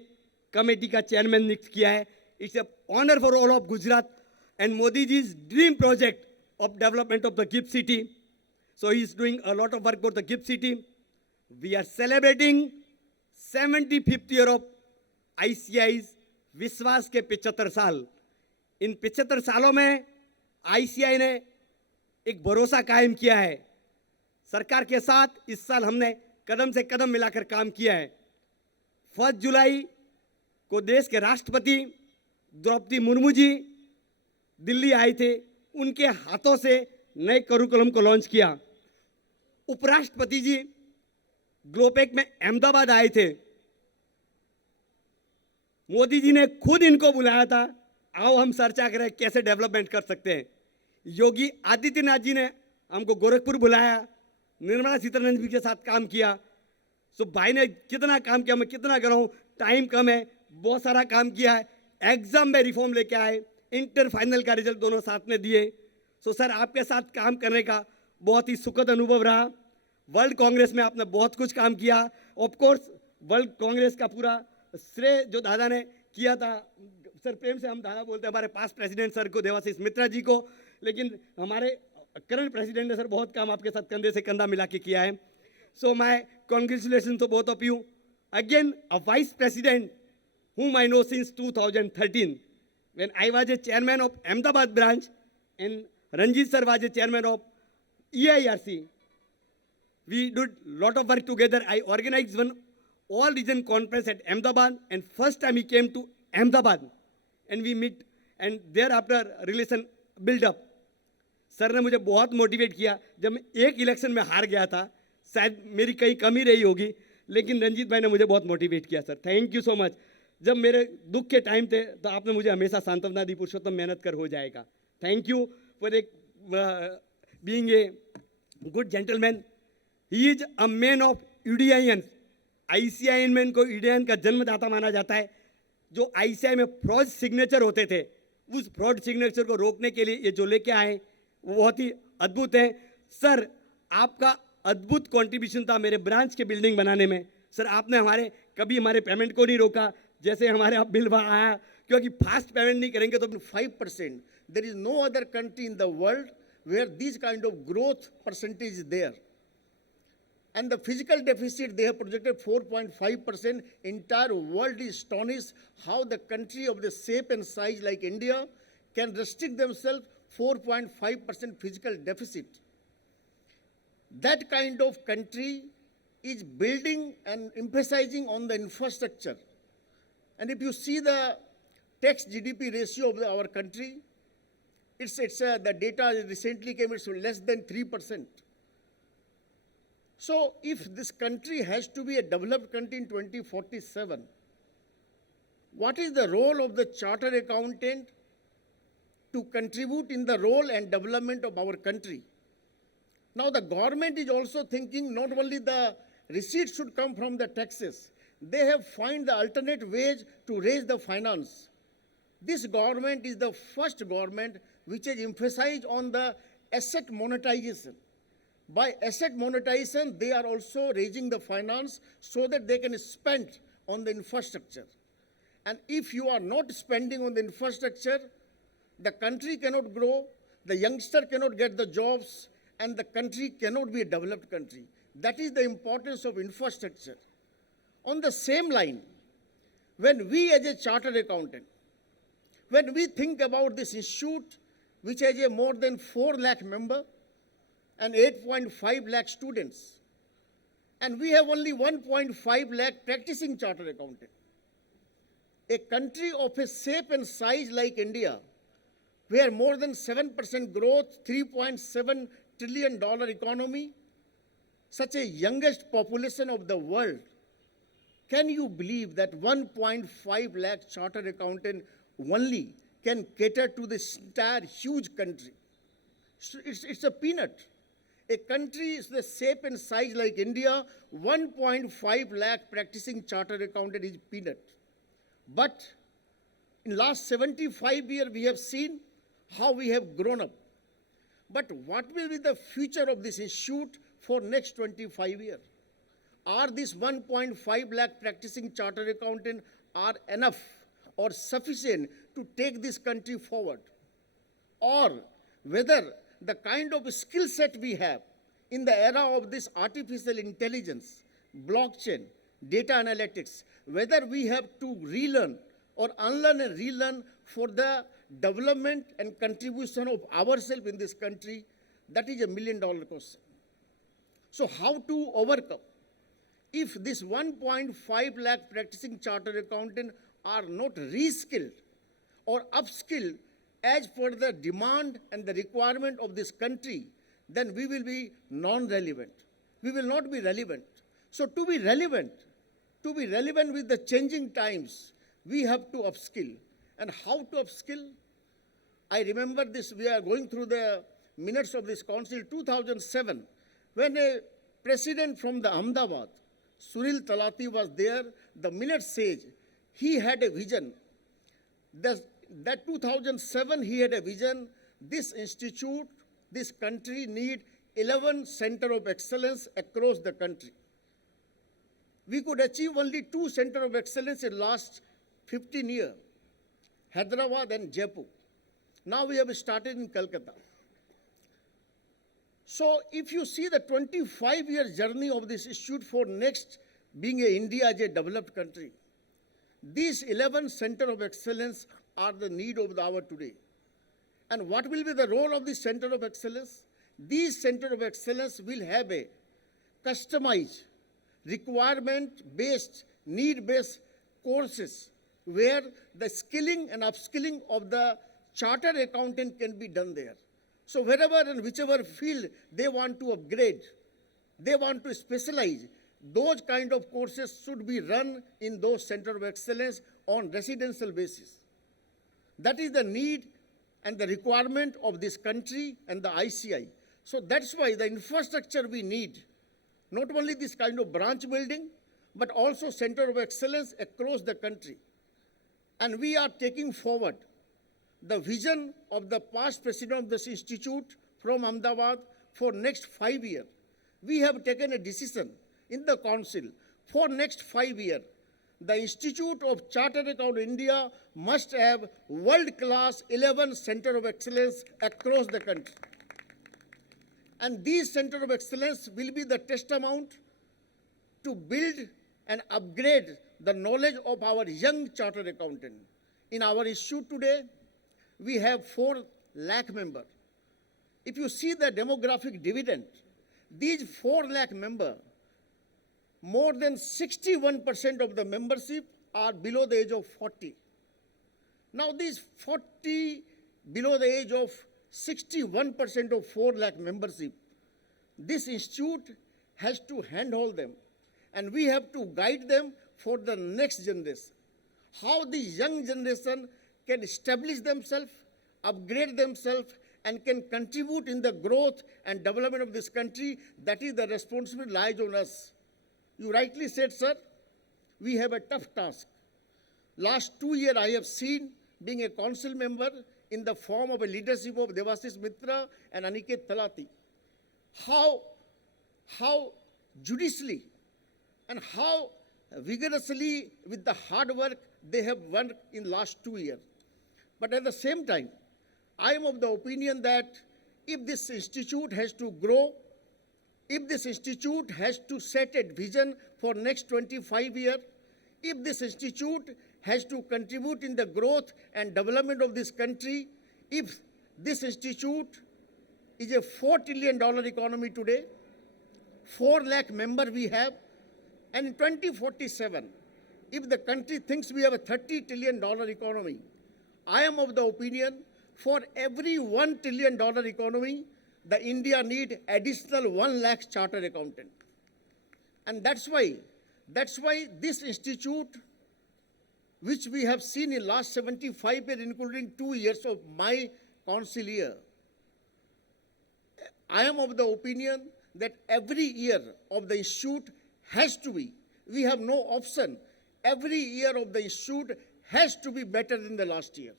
कमेटी का चेयरमैन नियुक्त किया है. It's a honour for all of Gujarat and Modi ji's dream project of development of the gift city. So he is doing a lot of work for the gift city. We are celebrating 75th year of ICI's विश्वास के 75 साल. इन 75 सालों में ICI ने एक भरोसा कायम किया है. सरकार के साथ इस साल हमने कदम से कदम मिलाकर काम किया है. 1 जुलाई को देश के राष्ट्रपति द्रौपदी मुर्मू जी दिल्ली आए थे. उनके हाथों से नए करिकुलम को लॉन्च किया. उपराष्ट्रपति जी ग्लोपेक में अहमदाबाद आए थे. मोदी जी ने खुद इनको बुलाया था, आओ हम चर्चा करें कैसे डेवलपमेंट कर सकते हैं. योगी आदित्यनाथ जी ने हमको गोरखपुर बुलाया, निर्मला सीतारमण जी के साथ काम किया. सो भाई ने कितना काम किया, मैं कितना कर रहा हूँ, टाइम कम है, बहुत सारा काम किया है. एग्जाम में रिफॉर्म लेके आए, इंटर फाइनल का रिजल्ट दोनों साथ में दिए. सो सर आपके साथ काम करने का बहुत ही सुखद अनुभव रहा. वर्ल्ड कांग्रेस में आपने बहुत कुछ काम किया. ऑफ कोर्स वर्ल्ड कांग्रेस का पूरा श्रेय जो दादा ने किया था, सर प्रेम से हम दादा बोलते हैं हमारे पास प्रेसिडेंट सर को, देवाशीष मित्रा जी को, लेकिन हमारे करंट प्रेसिडेंट ने सर बहुत काम आपके साथ कंधे से कंधा मिला के किया है. So my congratulation to both of you. Again a vice president whom I know since 2013. When I was a chairman of Ahmedabad branch and Ranjit sir was a chairman of EIRC, we did lot of work together. I organized one all region conference at Ahmedabad, and first time he came to Ahmedabad and we meet, and thereafter relation build up. Sir ने मुझे बहुत motivate किया. जब मैं एक election में हार गया था, शायद मेरी कहीं कमी रही होगी, लेकिन रंजीत भाई ने मुझे बहुत मोटिवेट किया. Sir thank you so much. जब मेरे दुख के टाइम थे तो आपने मुझे हमेशा सांत्वना दी, पुरुषोत्तम मेहनत कर हो जाएगा. थैंक यू फॉर एक being a good gentleman. He is a man of UDIN. ICI में इनको यूडीआईएन का जन्मदाता माना जाता है. जो ICI में फ्रॉड सिग्नेचर होते थे, उस फ्रॉड सिग्नेचर को रोकने के लिए ये जो लेके आए वो बहुत ही अद्भुत है. सर आपका अद्भुत कंट्रीब्यूशन था मेरे ब्रांच के बिल्डिंग बनाने में. सर आपने कभी हमारे पेमेंट को नहीं रोका. जैसे हमारे आप बिल आया, क्योंकि फास्ट पेमेंट नहीं करेंगे तो 5%. There is no other country in the world where this kind of growth percentage is there. And the physical deficit, they have projected 4.5%. Entire world is astonished how the country of the shape and size like India can restrict themselves 4.5% physical deficit. That kind of country is building and emphasizing on the infrastructure. And if you see the tax GDP ratio of our country, The data recently came, it's less than 3%. So if this country has to be a developed country in 2047, what is the role of the chartered accountant to contribute in the role and development of our country? Now the government is also thinking not only the receipts should come from the taxes, they have found the alternate ways to raise the finance. This government is the first government which has emphasized on the asset monetization. By asset monetization, they are also raising the finance so that they can spend on the infrastructure. And if you are not spending on the infrastructure, the country cannot grow, the youngster cannot get the jobs, and the country cannot be a developed country. That is the importance of infrastructure. On the same line, when we as a chartered accountant, when we think about this institute, which has a more than 4 lakh member and 8.5 lakh students, and we have only 1.5 lakh practicing chartered accountant. A country of a shape and size like India, where more than 7% growth, $3.7 trillion economy, such a youngest population of the world, can you believe that 1.5 lakh chartered accountant only can cater to this entire huge country? It's a peanut. A country is the shape and size like India, 1.5 lakh practicing chartered accountant is peanut. But in last 75 years, we have seen how we have grown up. But what will be the future of this institute for next 25 years? Are these 1.5 lakh practicing chartered accountant are enough or sufficient to take this country forward? Or whether the kind of skill set we have in the era of this artificial intelligence, blockchain, data analytics, whether we have to relearn or unlearn and relearn for the development and contribution of ourselves in this country, that is $1 million question. So how to overcome? If this 1.5 lakh practicing chartered accountant are not reskilled or upskilled as per the demand and the requirement of this country, then we will be non-relevant. We will not be relevant. So to be relevant with the changing times, we have to upskill. And how to upskill? I remember this, we are going through the minutes of this council, 2007, when a president from the Ahmedabad, Sunil Talati was there, the minutes says he had a vision. That 2007 he had a vision, this institute, this country need 11 center of excellence across the country. We could achieve only 2 center of excellence in last 15 years, Hyderabad and Jaipur. Now we have started in Calcutta. So if you see the 25-year journey of this institute for next being India as a developed country, these 11 center of excellence are the need of the hour today. And what will be the role of this center of excellence? These center of excellence will have a customized, requirement-based, need-based courses where the skilling and upskilling of the chartered accountant can be done there. So wherever and whichever field they want to upgrade, they want to specialize, those kind of courses should be run in those center of excellence on residential basis. That is the need and the requirement of this country and the ICI. So that's why the infrastructure we need, not only this kind of branch building, but also center of excellence across the country. And we are taking forward the vision of the past president of this institute from Ahmedabad for next 5 years. We have taken a decision in the council for next 5 years. The Institute of Chartered Accountants India must have world-class 11 center of excellence across the country. And these center of excellence will be the testament to build and upgrade the knowledge of our young chartered accountant. In our institute today, we have 4 lakh members. If you see the demographic dividend, these 4 lakh members, more than 61% of the membership are below the age of 40. Now these 40 below the age of 61% of 4 lakh membership. This institute has to handhold them, and we have to guide them for the next generation. How the young generation can establish themselves, upgrade themselves, and can contribute in the growth and development of this country, that is the responsibility lies on us. You rightly said, sir, we have a tough task. Last 2 years I have seen, being a council member in the form of a leadership of Devashish Mitra and Aniket Talati, how judiciously and how vigorously with the hard work they have worked in last 2 years. But at the same time, I am of the opinion that if this institute has to grow, if this institute has to set a vision for next 25 years, if this institute has to contribute in the growth and development of this country, if this institute is a $4 trillion economy today, 4 lakh members we have, and in 2047, if the country thinks we have a $30 trillion economy, I am of the opinion for every $1 trillion economy, the India need additional 1 lakh chartered accountant. And that's why this institute, which we have seen in last 75 years, including 2 years of my council year, I am of the opinion that every year of the institute has to be, we have no option, every year of the institute has to be better than the last year.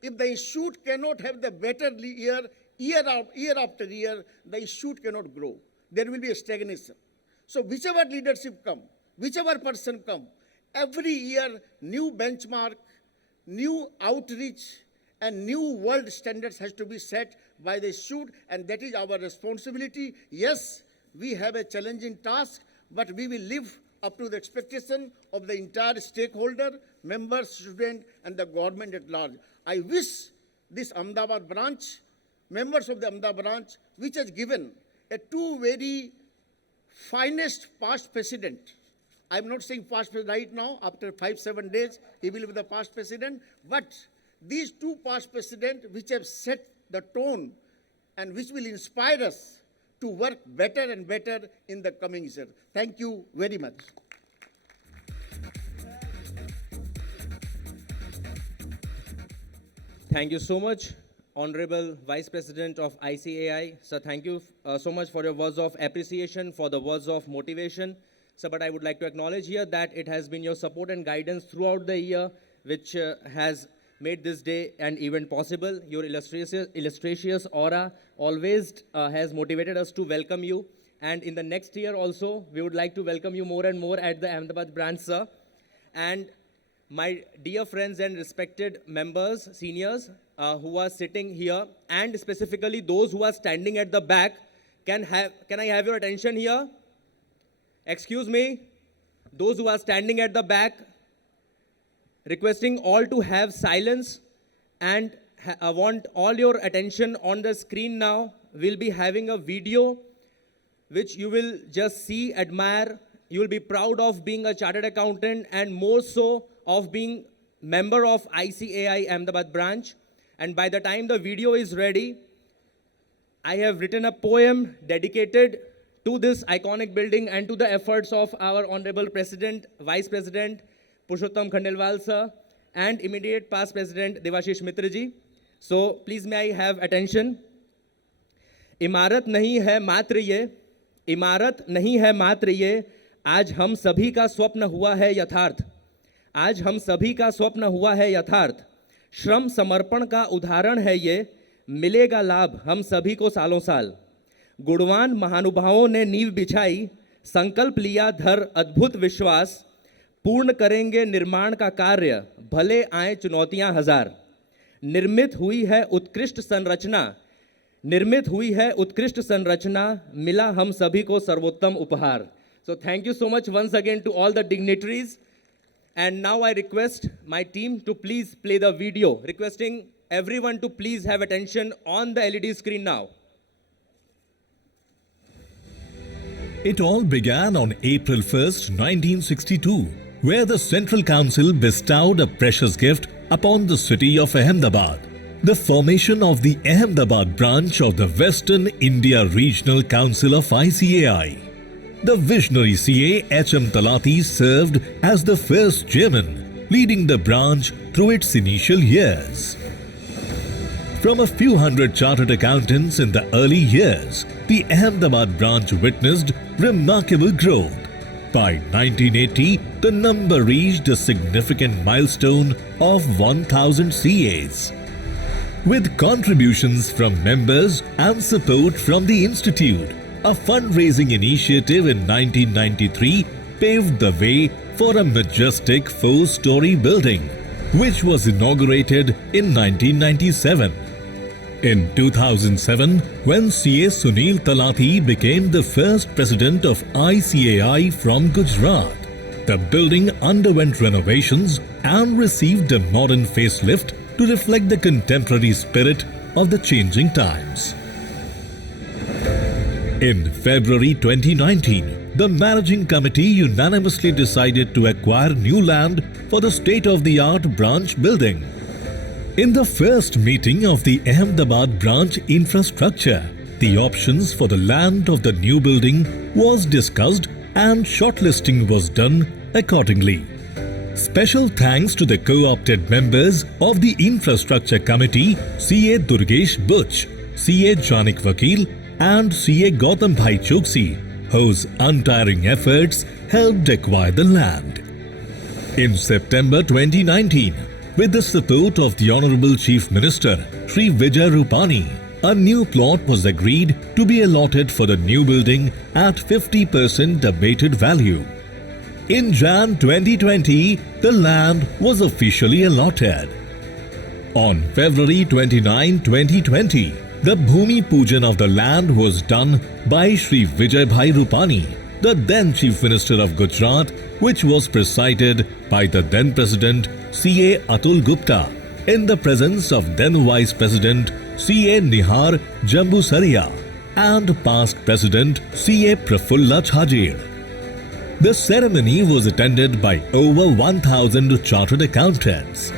If the institute cannot have the better year after year, the institute cannot grow. There will be a stagnation. So whichever leadership come, whichever person come, every year new benchmark, new outreach, and new world standards has to be set by the institute, and that is our responsibility. Yes, we have a challenging task, but we will live up to the expectation of the entire stakeholder, members, student, and the government at large. I wish this Ahmedabad branch, members of the Ahmedabad branch, which has given a 2 very finest past president. I'm not saying past president right now, after 5-7 days, he will be the past president, but these 2 past presidents which have set the tone and which will inspire us to work better and better in the coming year. Thank you very much. Thank you so much, Honorable Vice President of ICAI. Sir, thank you so much for your words of appreciation, for the words of motivation. Sir, but I would like to acknowledge here that it has been your support and guidance throughout the year which has made this day and event possible. Your illustrious aura always has motivated us to welcome you. And in the next year also, we would like to welcome you more and more at the Ahmedabad branch, sir. And my dear friends and respected members, seniors who are sitting here, and specifically those who are standing at the back, can I have your attention here? Excuse me, those who are standing at the back, requesting all to have silence, and I want all your attention on the screen now. We'll be having a video which you will just see, admire. You will be proud of being a chartered accountant, and more so of being member of ICAI Ahmedabad branch. And by the time the video is ready, I have written a poem dedicated to this iconic building and to the efforts of our Honorable President, Vice President, Purushottam Khandelwal sir, and immediate past President Devashish Mitra ji. So please may I have attention. इमारत नहीं है मात्र ये, इमारत नहीं है मात्र ये, आज हम सभी का स्वप्न हुआ है यथार्थ, आज हम सभी का स्वप्न हुआ है यथार्थ, श्रम समर्पण का उदाहरण है ये, मिलेगा लाभ हम सभी को सालों साल, गुणवान महानुभावों ने नींव बिछाई, संकल्प लिया धर अद्भुत विश्वास, पूर्ण करेंगे निर्माण का कार्य, भले आए चुनौतियां हजार, निर्मित हुई है उत्कृष्ट संरचना, निर्मित हुई है उत्कृष्ट संरचना, मिला हम सभी को सर्वोत्तम उपहार. So thank you so much once again to all the dignitaries. And now I request my team to please play the video, requesting everyone to please have attention on the LED screen now. It all began on April 1st, 1962, where the Central Council bestowed a precious gift upon the city of Ahmedabad. the formation of the Ahmedabad branch of the Western India Regional Council of ICAI. The visionary CA H.M. Talati served as the first chairman, leading the branch through its initial years. From a few hundred chartered accountants in the early years, the Ahmedabad branch witnessed remarkable growth. By 1980, the number reached a significant milestone of 1,000 CAs. With contributions from members and support from the Institute, a fundraising initiative in 1993 paved the way for a majestic 4-story building, which was inaugurated in 1997. In 2007, when CA Sunil Talati became the first president of ICAI from Gujarat, the building underwent renovations and received a modern facelift to reflect the contemporary spirit of the changing times. In February 2019, the managing committee unanimously decided to acquire new land for the state-of-the-art branch building. In the first meeting of the Ahmedabad branch infrastructure, the options for the land of the new building was discussed and shortlisting was done accordingly. Special thanks to the co-opted members of the Infrastructure Committee, CA Durgesh Butch, CA Janik Vakil and CA Gautam Bhai Choksi, whose untiring efforts helped acquire the land. In September 2019, with the support of the Honorable Chief Minister, Shri Vijay Rupani, a new plot was agreed to be allotted for the new building at 50% abated value. In Jan 2020, the land was officially allotted. On February 29, 2020, the Bhumi Pujan of the land was done by Shri Vijay Bhai Rupani, the then Chief Minister of Gujarat, which was presided by the then President CA Atul Gupta in the presence of then Vice President CA Nihar Jambusaria and past President CA Prafulla Chhajir. The ceremony was attended by over 1,000 chartered accountants.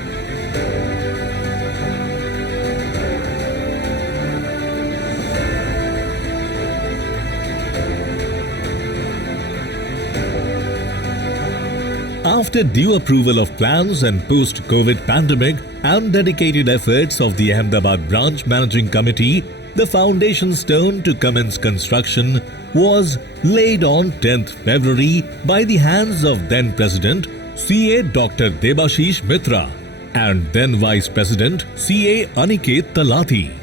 After due approval of plans and post-COVID pandemic and dedicated efforts of the Ahmedabad branch managing committee, the foundation stone to commence construction was laid on 10th February by the hands of then President CA Dr. Debashish Mitra and then Vice President CA Aniket Talati.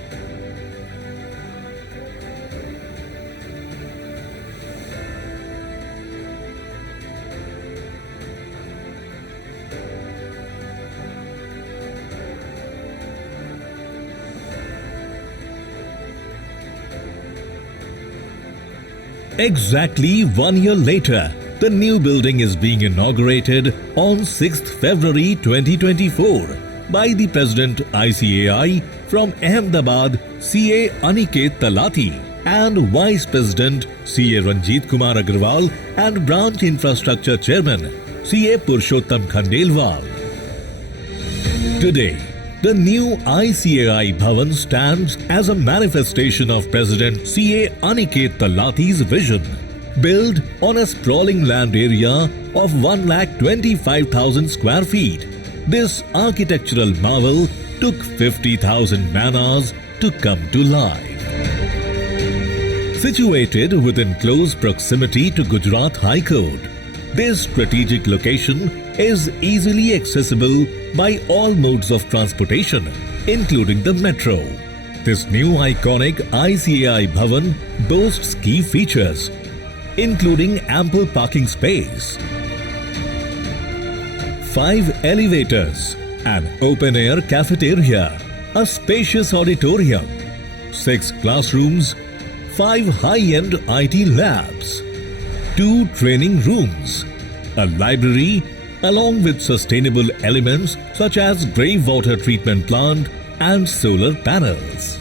Exactly 1 year later, the new building is being inaugurated on 6th February 2024 by the President ICAI from Ahmedabad CA Aniket Talati and Vice President CA Ranjit Kumar Agrawal and Branch Infrastructure Chairman CA Purushottam Khandelwal. Today, the new ICAI Bhavan stands as a manifestation of President CA Aniket Talati's vision. Built on a sprawling land area of 1,25,000 square feet, this architectural marvel took 50,000 man-hours to come to life. Situated within close proximity to Gujarat High Court, this strategic location is easily accessible by all modes of transportation, including the metro. This new iconic ICAI Bhavan boasts key features, including ample parking space, 5 elevators, an open-air cafeteria, a spacious auditorium, 6 classrooms, 5 high-end IT labs, 2 training rooms, a library, along with sustainable elements such as grey water treatment plant and solar panels.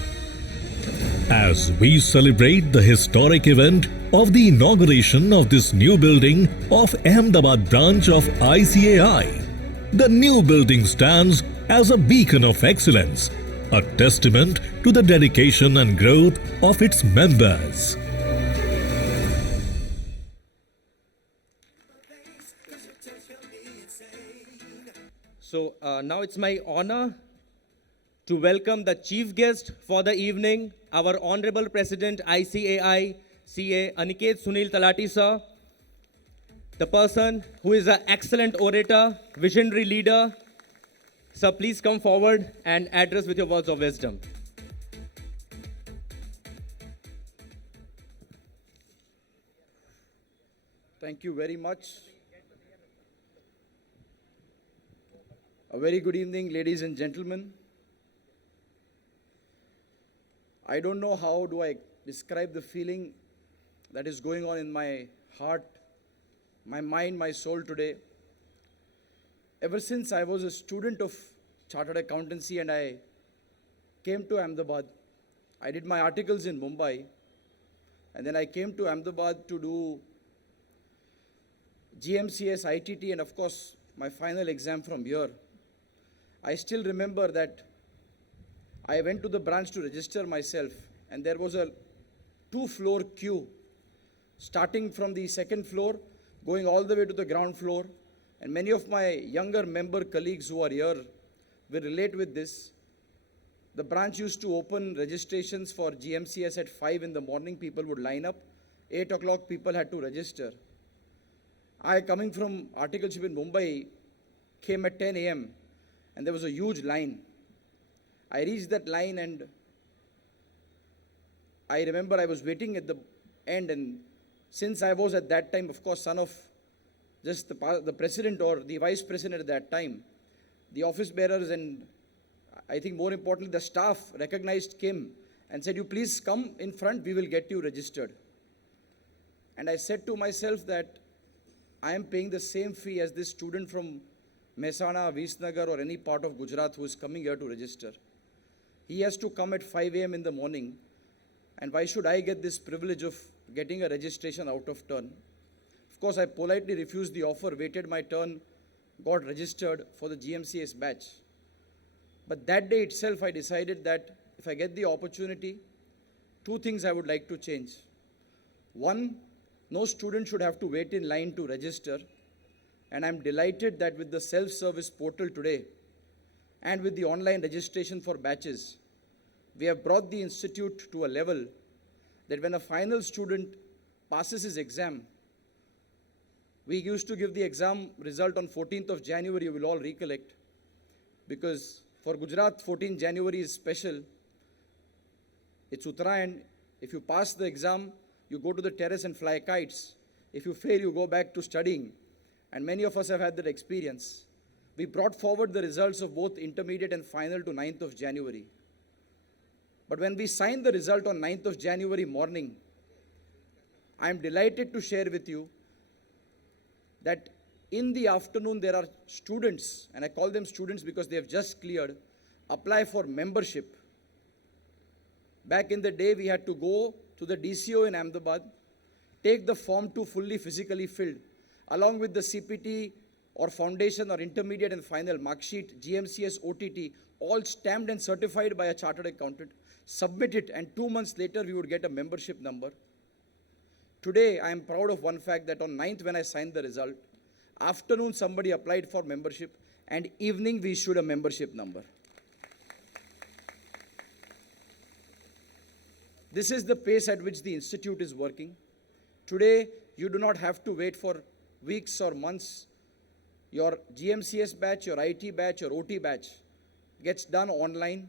As we celebrate the historic event of the inauguration of this new building of Ahmedabad branch of ICAI, the new building stands as a beacon of excellence, a testament to the dedication and growth of its members. So now it's my honor to welcome the chief guest for the evening, our Honorable President ICAI CA Aniket Sunil Talati sir, the person who is an excellent orator, visionary leader. Sir, please come forward and address with your words of wisdom. Thank you very much. A very good evening, ladies and gentlemen. I don't know how do I describe the feeling that is going on in my heart, my mind, my soul today. Ever since I was a student of Chartered Accountancy and I came to Ahmedabad, I did my articles in Mumbai, and then I came to Ahmedabad to do GMCS, ITT, and of course, my final exam from here. I still remember that I went to the branch to register myself, and there was a 2-floor queue, starting from the second floor, going all the way to the ground floor. And many of my younger member colleagues who are here will relate with this. The branch used to open registrations for GMCS at 5 in the morning. People would line up. 8 o'clock, people had to register. I, coming from articleship in Mumbai, came at 10 a.m. and there was a huge line. I reached that line and I remember I was waiting at the end, and since I was at that time, of course, son of just the president or the vice president at that time, the office bearers and I think more importantly, the staff recognized Kim and said, "You please come in front, we will get you registered." And I said to myself that I am paying the same fee as this student from Mehsana, Visnagar or any part of Gujarat who is coming here to register. He has to come at 5 a.m. in the morning, and why should I get this privilege of getting a registration out of turn? Of course, I politely refused the offer, waited my turn, got registered for the GMCS batch. But that day itself, I decided that if I get the opportunity, 2 things I would like to change. One, no student should have to wait in line to register. And I'm delighted that with the self-service portal today and with the online registration for batches, we have brought the institute to a level that when a final student passes his exam, we used to give the exam result on 14th of January, you will all recollect, because for Gujarat, 14th January is special. It's Uttarayan. If you pass the exam, you go to the terrace and fly kites. If you fail, you go back to studying. And many of us have had that experience. We brought forward the results of both intermediate and final to 9th of January. But when we signed the result on 9th of January morning, I am delighted to share with you that in the afternoon there are students, and I call them students because they have just cleared, apply for membership. Back in the day, we had to go to the DCO in Ahmedabad, take the form 2 fully physically filled, along with the CPT or foundation or intermediate and final mark sheet, GMCS, OTT, all stamped and certified by a chartered accountant, submit it, and 2 months later we would get a membership number. Today, I am proud of one fact that on 9th when I signed the result, afternoon somebody applied for membership, and evening we issued a membership number. This is the pace at which the institute is working. Today, you do not have to wait for weeks or months. Your GMCS batch, your IT batch, your OT batch gets done online.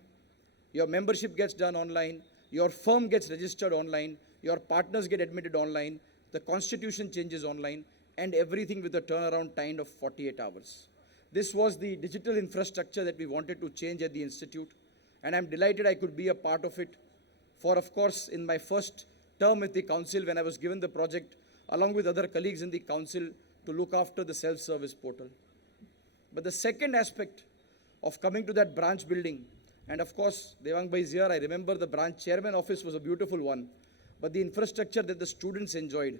Your membership gets done online. Your firm gets registered online. Your partners get admitted online. The constitution changes online, and everything with a turnaround time of 48 hours. This was the digital infrastructure that we wanted to change at the institute, and I'm delighted I could be a part of it. For, of course, in my first term with the council, when I was given the project, along with other colleagues in the council, to look after the self-service portal. But the second aspect of coming to that branch building, and of course, Devang Bhai is here, I remember the branch chairman office was a beautiful one, but the infrastructure that the students enjoyed.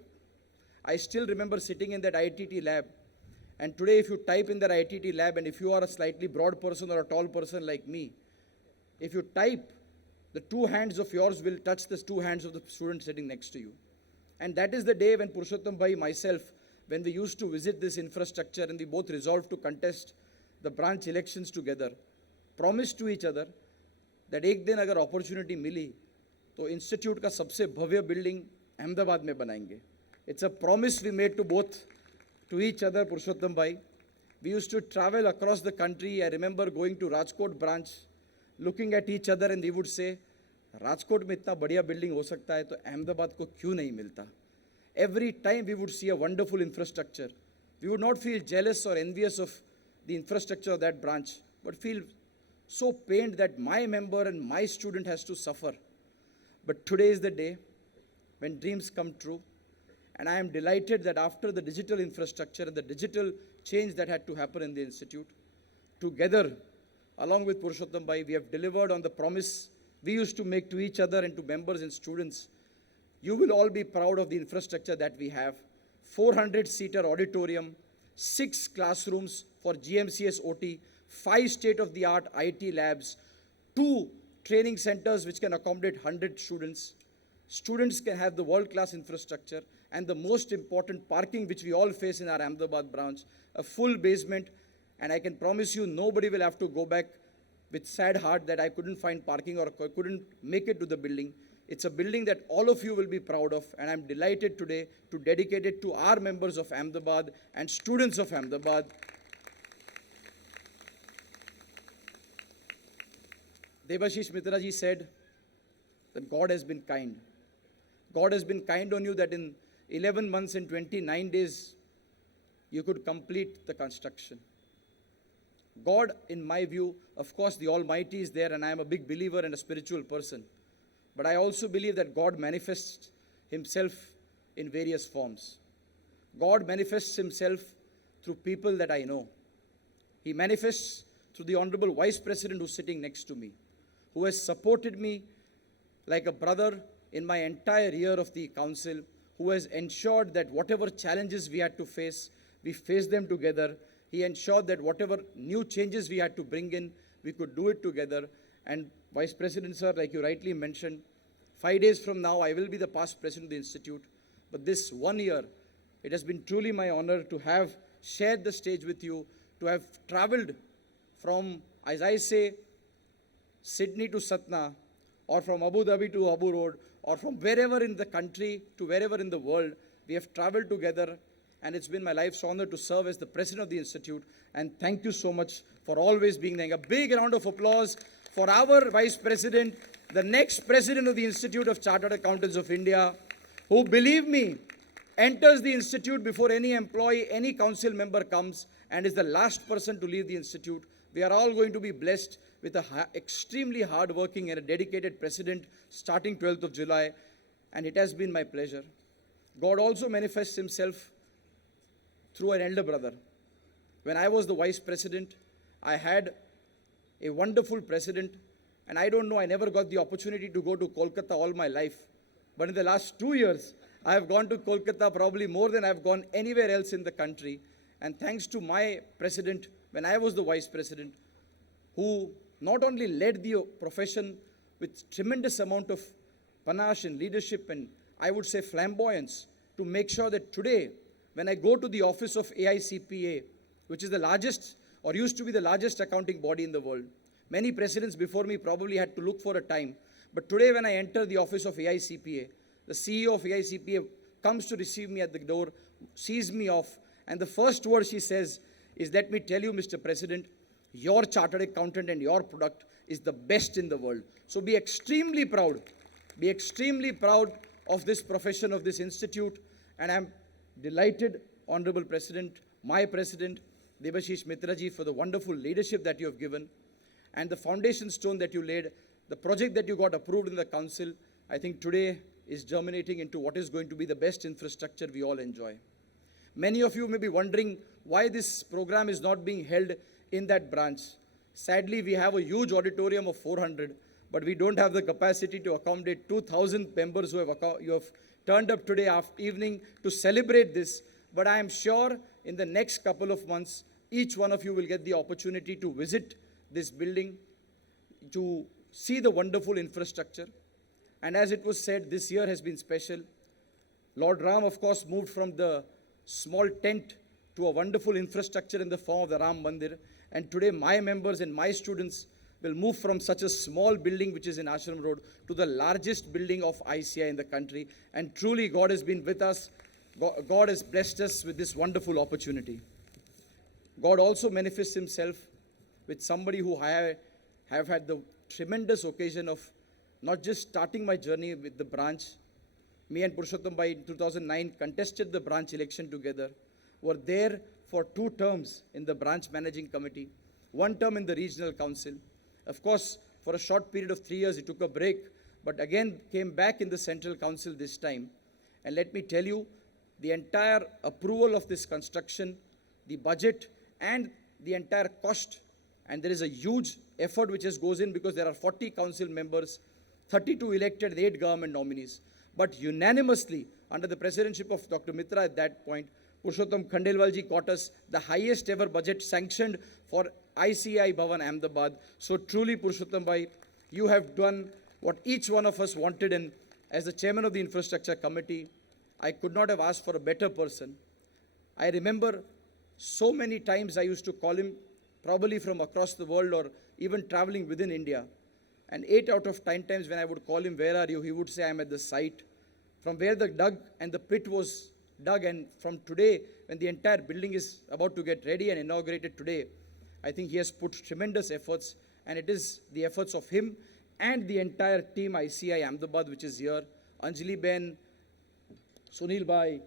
I still remember sitting in that ITT lab, and today if you type in that ITT lab, and if you are a slightly broad person or a tall person like me, If you type, the two hands of yours will touch the two hands of the student sitting next to you. And that is the day when Purushottam Bhai, myself, when we used to visit this infrastructure and we both resolved to contest the branch elections together, promised to each other that एक दिन अगर opportunity मिली तो institute का सबसे भव्य building Ahmedabad में बनाएंगे. It's a promise we made to each other, Purushottam Bhai. We used to travel across the country. I remember going to Rajkot branch, looking at each other, and we would say, Rajkot में इतना बढ़िया building हो सकता है तो अहमदाबाद को क्यों नहीं मिलता. Every time we would see a wonderful infrastructure, we would not feel jealous or envious of the infrastructure of that branch, but feel so pained that my member and my student has to suffer. But today is the day when dreams come true, and I am delighted that after the digital infrastructure and the digital change that had to happen in the institute, together, along with Purushottam Bhai, we have delivered on the promise we used to make to each other and to members and students. You will all be proud of the infrastructure that we have. 400-seater auditorium, 6 classrooms for GMCS OT, 5 state-of-the-art IT labs, 2 training centers which can accommodate 100 students. Students can have the world-class infrastructure, and the most important, parking, which we all face in our Ahmedabad branch, a full basement, and I can promise you nobody will have to go back with sad heart that I couldn't find parking or couldn't make it to the building. It's a building that all of you will be proud of, and I'm delighted today to dedicate it to our members of Ahmedabad and students of Ahmedabad. Debashish Mitra ji said that God has been kind. God has been kind on you that in 11 months and 29 days, you could complete the construction. God, in my view, of course, the Almighty is there, and I am a big believer and a spiritual person. But I also believe that God manifests Himself in various forms. God manifests Himself through people that I know. He manifests through the Honorable Vice President who's sitting next to me, who has supported me like a brother in my entire year of the council, who has ensured that whatever challenges we had to face, we faced them together. He ensured that whatever new changes we had to bring in, we could do it together. And Vice President, sir, like you rightly mentioned, 5 days from now, I will be the past president of the institute. But this 1 year, it has been truly my honor to have shared the stage with you, to have traveled from, as I say, Sydney to Satna, or from Abu Dhabi to Abu Road, or from wherever in the country to wherever in the world. We have traveled together, and it's been my life's honor to serve as the president of the institute. And thank you so much for always being there. A big round of applause for our vice president, the next president of the Institute of Chartered Accountants of India, who, believe me, enters the institute before any employee, any council member comes, and is the last person to leave the institute. We are all going to be blessed with an extremely hardworking and a dedicated president starting 12th of July, and it has been my pleasure. God also manifests Himself through an elder brother. When I was the vice president, I had a wonderful president, and I don't know, I never got the opportunity to go to Kolkata all my life. But in the last 2 years, I have gone to Kolkata probably more than I've gone anywhere else in the country. And thanks to my president, when I was the vice president, who not only led the profession with tremendous amount of panache and leadership and I would say flamboyance, to make sure that today, when I go to the office of AICPA, which is the largest or used to be the largest accounting body in the world, many presidents before me probably had to look for a time. But today when I enter the office of AICPA, the CEO of AICPA comes to receive me at the door, sees me off, and the first word she says is, "Let me tell you, Mr. President, your chartered accountant and your product is the best in the world." So be extremely proud of this profession, of this institute, and I'm delighted, Honorable President, my President, Debashish Mitra ji, for the wonderful leadership that you have given, and the foundation stone that you laid, the project that you got approved in the council, I think today is germinating into what is going to be the best infrastructure we all enjoy. Many of you may be wondering why this program is not being held in that branch. Sadly, we have a huge auditorium of 400, but we don't have the capacity to accommodate 2,000 members who have turned up today evening to celebrate this. But I am sure in the next couple of months, each one of you will get the opportunity to visit this building, to see the wonderful infrastructure. And as it was said, this year has been special. Lord Ram, of course, moved from the small tent to a wonderful infrastructure in the form of the Ram Mandir. And today, my members and my students will move from such a small building, which is in Ashram Road, to the largest building of ICI in the country. And truly, God has been with us. God has blessed us with this wonderful opportunity. God also manifests himself with somebody who I have had the tremendous occasion of not just starting my journey with the branch. Me and Purushottam Bhai in 2009 contested the branch election together, were there for 2 terms in the branch managing committee, 1 term in the regional council. Of course, for a short period of 3 years, he took a break, but again came back in the central council this time. And let me tell you, the entire approval of this construction, the budget, and the entire cost, and there is a huge effort which goes in because there are 40 council members, 32 elected, 8 government nominees. But unanimously, under the presidency of Dr. Mitra at that point, Purushottam Khandelwalji got us the highest ever budget sanctioned for ICI Bhavan Ahmedabad. So truly, Purushottam Bhai, you have done what each one of us wanted, and as the chairman of the infrastructure committee, I could not have asked for a better person. I remember so many times I used to call him, probably from across the world or even traveling within India. And 8 out of 10 times when I would call him, "Where are you?" he would say, "I'm at the site." From where the dug and the pit was dug, and from today, when the entire building is about to get ready and inaugurated today, I think he has put tremendous efforts, and it is the efforts of him and the entire team ICI Ahmedabad, which is here, Anjali Ben, Sunil Bhai.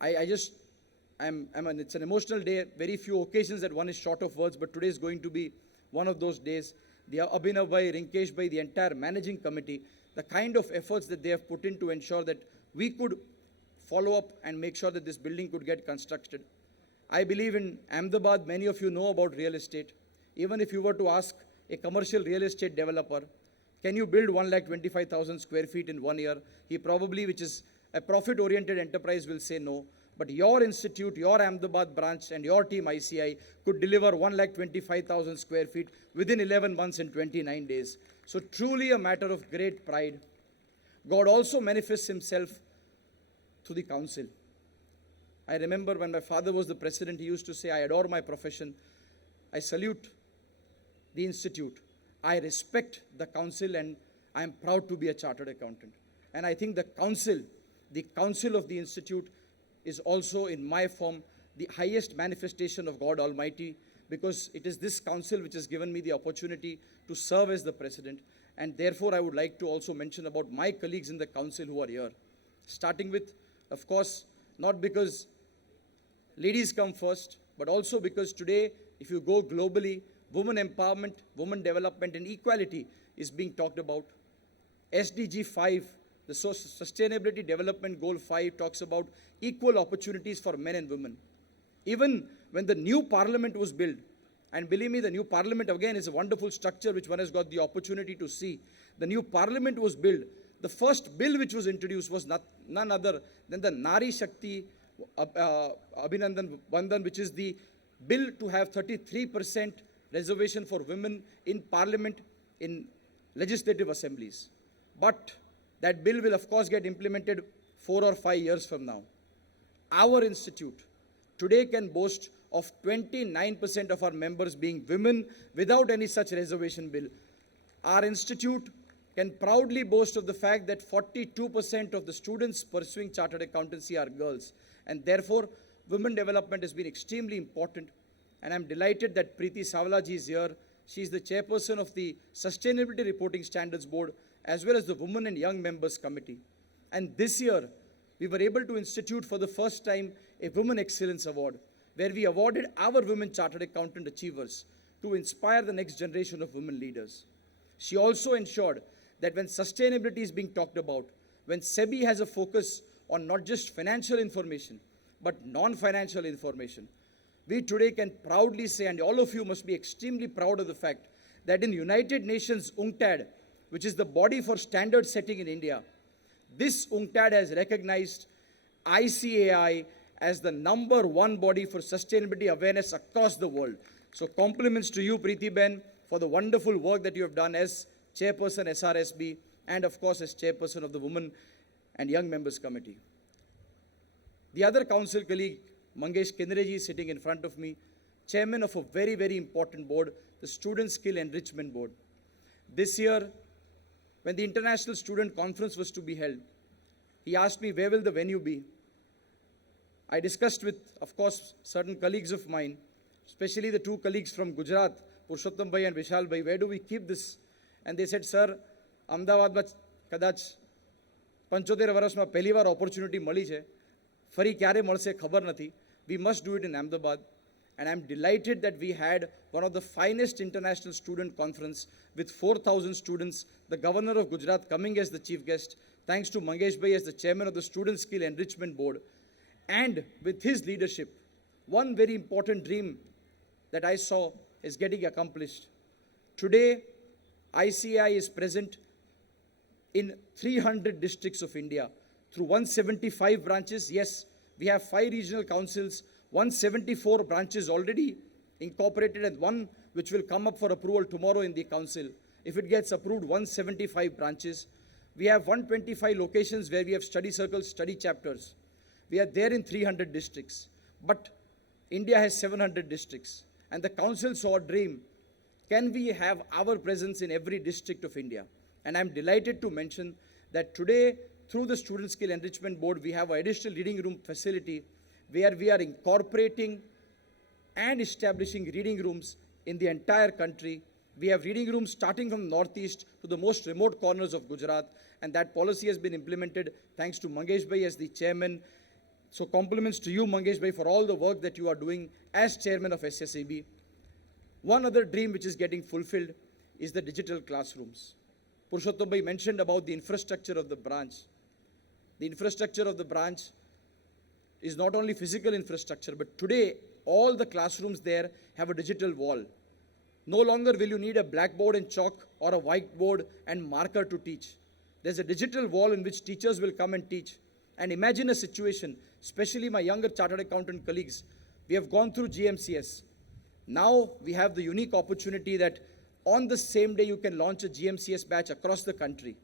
It's an emotional day, very few occasions that one is short of words, but today is going to be one of those days. The Abhinav Bhai, Rinkesh Bhai, the entire managing committee, the kind of efforts that they have put in to ensure that we could follow up and make sure that this building could get constructed. I believe in Ahmedabad, many of you know about real estate. Even if you were to ask a commercial real estate developer, can you build 1,25,000 square feet in 1 year? He probably, which is a profit-oriented enterprise, will say no. But your institute, your Ahmedabad branch, and your team ICI could deliver 1,25,000 square feet within 11 months and 29 days. So truly a matter of great pride. God also manifests himself through the council. I remember when my father was the president, he used to say, "I adore my profession. I salute the institute. I respect the council, and I am proud to be a chartered accountant." And I think the council of the institute is also, in my form, the highest manifestation of God Almighty, because it is this council which has given me the opportunity to serve as the president. And therefore, I would like to also mention about my colleagues in the council who are here. Starting with, of course, not because ladies come first, but also because today, if you go globally, women empowerment, women development, and equality is being talked about. SDG 5, the Sustainability Development Goal 5, talks about equal opportunities for men and women. Even when the new parliament was built, and believe me, the new parliament again is a wonderful structure which one has got the opportunity to see. The new parliament was built. The first bill which was introduced was none other than the Nari Shakti Abhinandan Bandhan, which is the bill to have 33% reservation for women in parliament, in legislative assemblies. But that bill will of course get implemented 4 or 5 years from now. Our institute today can boast of 29% of our members being women without any such reservation bill. Our institute can proudly boast of the fact that 42% of the students pursuing chartered accountancy are girls. And therefore, women development has been extremely important. And I'm delighted that Preeti Savla ji is here. She is the chairperson of the Sustainability Reporting Standards Board, as well as the Women and Young Members Committee. And this year, we were able to institute for the first time a Women Excellence Award, where we awarded our women chartered accountant achievers to inspire the next generation of women leaders. She also ensured that when sustainability is being talked about, when SEBI has a focus on not just financial information, but non-financial information, we today can proudly say, and all of you must be extremely proud of the fact, that in United Nations UNCTAD, which is the body for standard setting in India, this UNCTAD has recognized ICAI as the #1 body for sustainability awareness across the world. So compliments to you, Preeti Ben, for the wonderful work that you have done as chairperson SRSB and of course as chairperson of the Women and Young Members Committee. The other council colleague, Mangesh Kinreji, is sitting in front of me, chairman of a very, very important board, the Student Skill Enrichment Board. This year, when the International Student Conference was to be held, he asked me, where will the venue be? I discussed with, of course, certain colleagues of mine, especially the two colleagues from Gujarat, Purushottam Bhai and Vishal Bhai, where do we keep this? And they said, sir, અમદાવાદમાં કદાચ 75 વર્ષમાં પહેલી વાર opportunity મળી છે, ફરી ક્યારે મળશે ખબર નથી. We must do it in Ahmedabad. And I'm delighted that we had one of the finest international student conference with 4,000 students, the governor of Gujarat coming as the chief guest, thanks to Mangesh Bhai as the chairman of the Student Skill Enrichment Board. And with his leadership, one very important dream that I saw is getting accomplished. Today, ICAI is present in 300 districts of India through 175 branches. Yes, we have 5 regional councils, 174 branches already incorporated and one which will come up for approval tomorrow in the council. If it gets approved, 175 branches. We have 125 locations where we have study circles, study chapters. We are there in 300 districts. But India has 700 districts. And the council saw a dream. Can we have our presence in every district of India? And I'm delighted to mention that today, through the Student Skill Enrichment Board, we have an additional reading room facility where we are incorporating and establishing reading rooms in the entire country. We have reading rooms starting from northeast to the most remote corners of Gujarat, and that policy has been implemented thanks to Mangesh Bhai as the chairman. So compliments to you, Mangesh Bhai, for all the work that you are doing as chairman of SSEB. One other dream which is getting fulfilled is the digital classrooms. Purushottam Bhai mentioned about the infrastructure of the branch. The infrastructure of the branch is not only physical infrastructure, but today all the classrooms there have a digital wall. No longer will you need a blackboard and chalk or a whiteboard and marker to teach. There's a digital wall in which teachers will come and teach. And imagine a situation, especially my younger chartered accountant colleagues, we have gone through GMCS. Now we have the unique opportunity that on the same day you can launch a GMCS batch across the country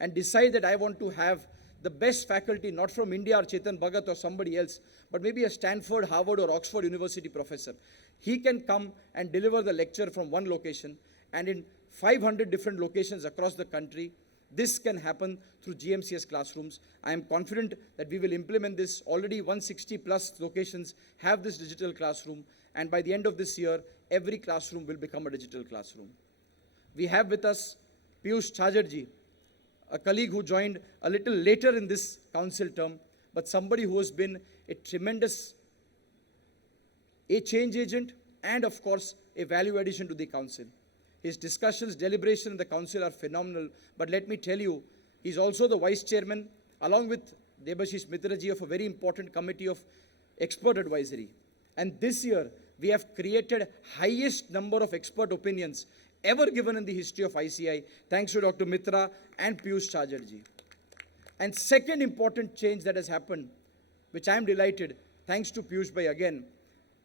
and decide that I want to have the best faculty, not from India or Chetan Bhagat or somebody else, but maybe a Stanford, Harvard or Oxford University professor. He can come and deliver the lecture from one location, and in 500 different locations across the country, this can happen through GMCS classrooms. I am confident that we will implement this. Already 160 plus locations have this digital classroom, and by the end of this year, every classroom will become a digital classroom. We have with us Piyush Chajarji, a colleague who joined a little later in this council term, but somebody who has been a tremendous change agent and of course a value addition to the council. His discussions, deliberation in the council are phenomenal, but let me tell you, he's also the vice chairman along with Debashish Mitraji of a very important committee of expert advisory. And this year, we have created highest number of expert opinions ever given in the history of ICI, thanks to Dr. Mitra and Piyush Chajarji. And second important change that has happened, which I am delighted, thanks to Piyush Bhai again,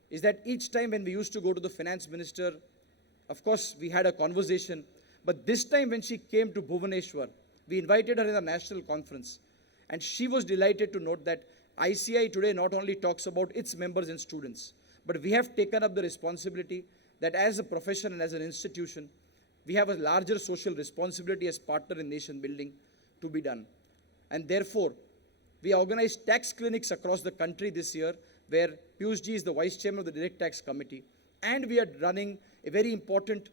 is that each time when we used to go to the finance minister, of course, we had a conversation, but this time when she came to Bhubaneswar, we invited her in a national conference, and she was delighted to note that ICI today not only talks about its members and students, but we have taken up the responsibility that as a profession and as an institution, we have a larger social responsibility as partner in nation building to be done. And therefore, we organized tax clinics across the country this year, where Piyush Ji is the vice chairman of the Direct Tax Committee, and we are running a very important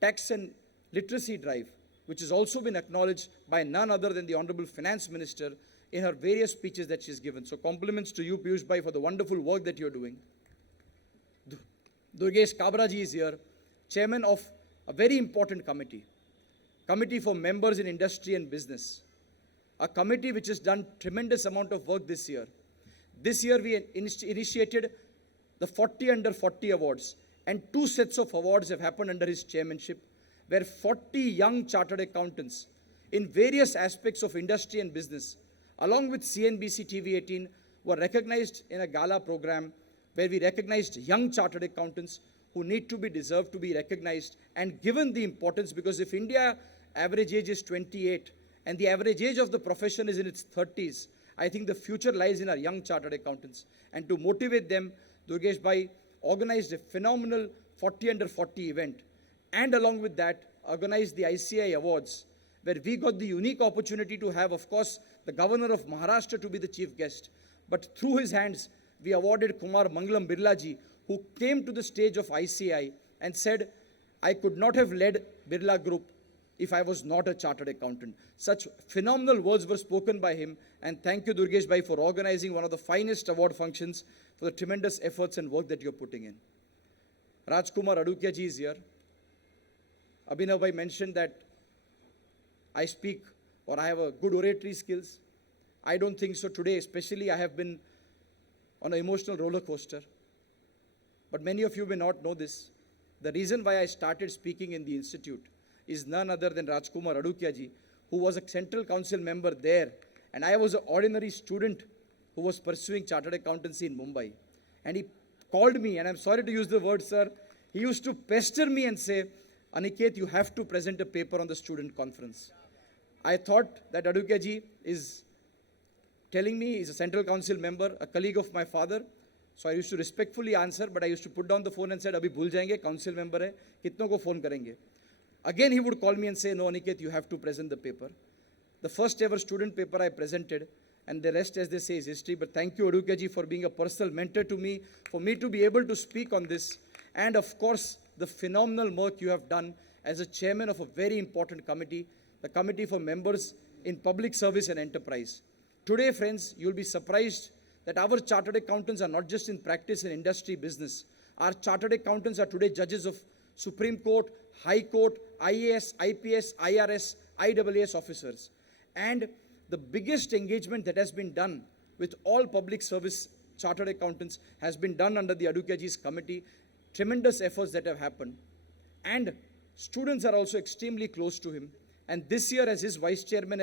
tax and literacy drive, which has also been acknowledged by none other than the Honorable Finance Minister in her various speeches that she's given. So compliments to you, Piyush Bhai, for the wonderful work that you're doing. Durgesh Kabraji is here, chairman of a very important committee for members in industry and business, a committee which has done tremendous amount of work this year. This year we initiated the 40 under 40 awards, and 2 sets of awards have happened under his chairmanship, where 40 young chartered accountants in various aspects of industry and business, along with CNBC TV18, were recognized in a gala program where we recognized young chartered accountants who need to be deserved to be recognized and given the importance, because if India average age is 28 and the average age of the profession is in its 30s, I think the future lies in our young chartered accountants. And to motivate them, Durgesh Bhai organized a phenomenal 40 under 40 event, and along with that organized the ICI Awards, where we got the unique opportunity to have, of course, the Governor of Maharashtra to be the chief guest. But through his hands, we awarded Kumar Mangalam Birla ji, who came to the stage of ICI and said, I could not have led Birla Group if I was not a chartered accountant. Such phenomenal words were spoken by him, and thank you, Durgesh Bhai, for organizing one of the finest award functions for the tremendous efforts and work that you're putting in. Rajkumar Adukia ji is here. Abhinav Bhai mentioned that I speak or I have a good oratory skills. I don't think so today, especially I have been on an emotional roller coaster. But many of you may not know this. The reason why I started speaking in the institute is none other than Rajkumar Adukia ji, who was a central council member there, and I was an ordinary student who was pursuing chartered accountancy in Mumbai. And he called me, and I'm sorry to use the word, sir, he used to pester me and say, Aniket, you have to present a paper on the student conference. I thought that Adukia ji is telling me he's a central council member, a colleague of my father. So I used to respectfully answer, but I used to put down the phone and said, Abhi bhul jayenge, council member hai, kitno ko phone karenge. Again, he would call me and say, no, Aniket, you have to present the paper. The first ever student paper I presented, and the rest, as they say, is history. But thank you, Adukia ji, for being a personal mentor to me, for me to be able to speak on this. And of course, the phenomenal work you have done as a chairman of a very important committee, the Committee for Members in Public Service and Enterprise. Today, friends, you'll be surprised that our chartered accountants are not just in practice in industry business. Our chartered accountants are today judges of Supreme Court, High Court, IAS, IPS, IRS, IAAS officers. And the biggest engagement that has been done with all public service chartered accountants has been done under the Adukia ji's committee. Tremendous efforts that have happened. And students are also extremely close to him. And this year, as his vice chairman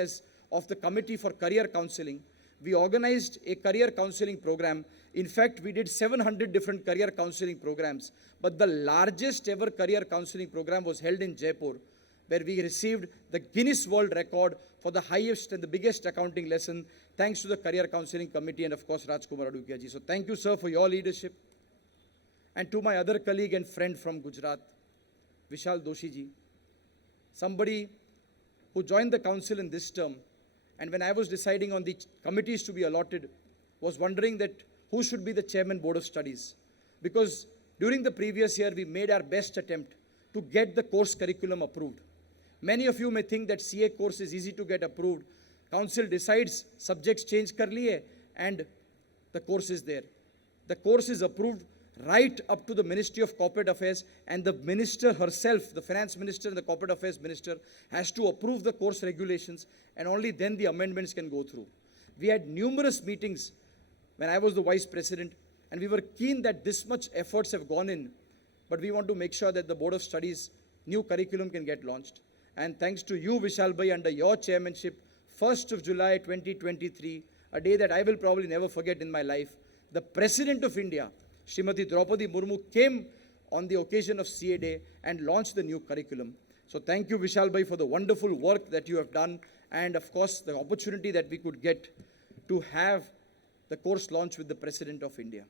of the Committee for Career Counseling, we organized a career counseling program. In fact, we did 700 different career counseling programs. But the largest ever career counseling program was held in Jaipur, where we received the Guinness World Record for the highest and the biggest accounting lesson, thanks to the Career Counseling Committee and, of course, Rajkumar Adukia ji. So thank you, sir, for your leadership. And to my other colleague and friend from Gujarat, Vishal Doshi ji, somebody who joined the council in this term, and when I was deciding on the committees to be allotted, was wondering that who should be the chairman board of studies. Because during the previous year, we made our best attempt to get the course curriculum approved. Many of you may think that CA course is easy to get approved. Council decides, subjects change kar liye, and the course is there. The course is approved right up to the Ministry of Corporate Affairs, and the minister herself, the finance minister and the corporate affairs minister, has to approve the course regulations, and only then the amendments can go through. We had numerous meetings when I was the vice president, and we were keen that this much efforts have gone in, but we want to make sure that the Board of Studies new curriculum can get launched. And thanks to you, Vishal Bhai, under your chairmanship, 1st of July 2023, a day that I will probably never forget in my life, the President of India, Srimati Draupadi Murmu, came on the occasion of CA Day and launched the new curriculum. So thank you, Vishal Bhai, for the wonderful work that you have done, and of course the opportunity that we could get to have the course launch with the President of India.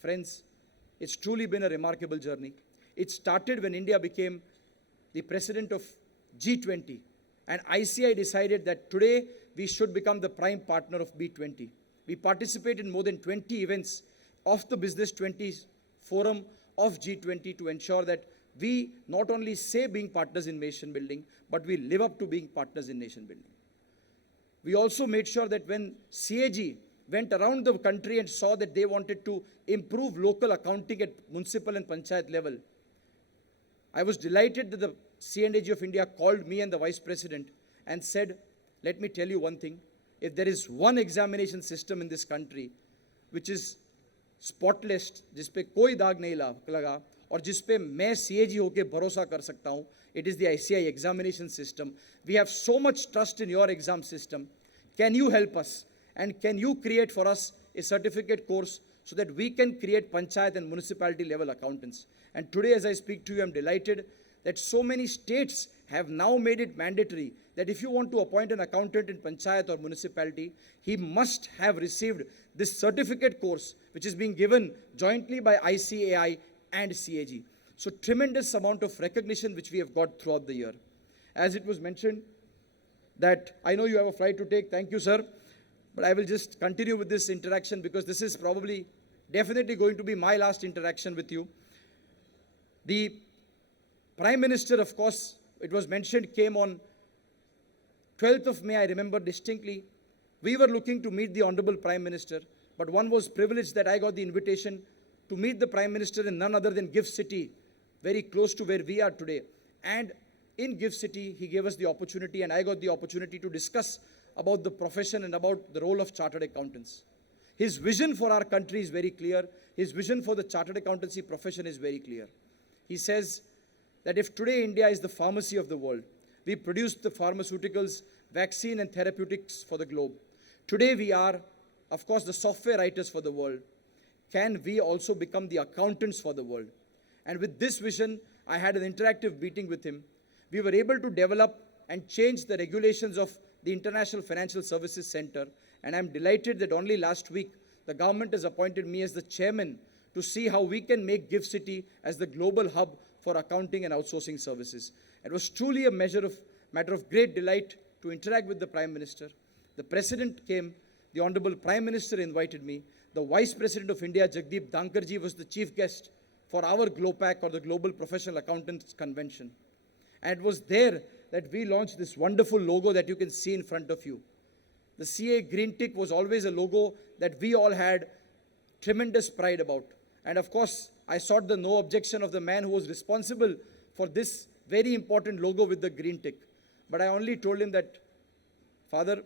Friends, it's truly been a remarkable journey. It started when India became the president of G20, and ICI decided that today we should become the prime partner of B20. We participate in more than 20 events of the Business 20 forum of G20 to ensure that we not only say being partners in nation building, but we live up to being partners in nation building. We also made sure that when CAG went around the country and saw that they wanted to improve local accounting at municipal and panchayat level, I was delighted that the C&AG of India called me and the vice president and said, let me tell you one thing, if there is one examination system in this country which is spotless, जिस पे कोई दाग नहीं लगा और जिस पे मैं CAG होके भरोसा कर सकता हूँ, it is the ICI examination system. We have so much trust in your exam system. Can you help us? And can you create for us a certificate course so that we can create panchayat and municipality level accountants. And today, as I speak to you, I'm delighted that so many states have now made it mandatory that if you want to appoint an accountant in panchayat or municipality, he must have received this certificate course, which is being given jointly by ICAI and CAG. So tremendous amount of recognition which we have got throughout the year. As it was mentioned, that I know you have a flight to take, thank you, sir, but I will just continue with this interaction because this is probably definitely going to be my last interaction with you. The Prime Minister, of course, it was mentioned, came on 12th of May, I remember distinctly. We were looking to meet the Honorable Prime Minister, but one was privileged that I got the invitation to meet the Prime Minister in none other than GIFT City, very close to where we are today. And in GIFT City, he gave us the opportunity, and I got the opportunity to discuss about the profession and about the role of chartered accountants. His vision for our country is very clear. His vision for the chartered accountancy profession is very clear. He says that if today India is the pharmacy of the world, we produce the pharmaceuticals, vaccine and therapeutics for the globe. Today we are, of course, the software writers for the world. Can we also become the accountants for the world? And with this vision, I had an interactive meeting with him. We were able to develop and change the regulations of the International Financial Services Center. And I'm delighted that only last week, the government has appointed me as the chairman to see how we can make GIFT City as the global hub for accounting and outsourcing services. It was truly a matter of great delight to interact with the Prime Minister. The President came, the Honorable Prime Minister invited me, the Vice President of India, Jagdeep Dhankarji, was the chief guest for our GLOPAC, or the Global Professional Accountants Convention. And it was there that we launched this wonderful logo that you can see in front of you. The CA green tick was always a logo that we all had tremendous pride about. And of course, I sought the no objection of the man who was responsible for this very important logo with the green tick. But I only told him that, Father,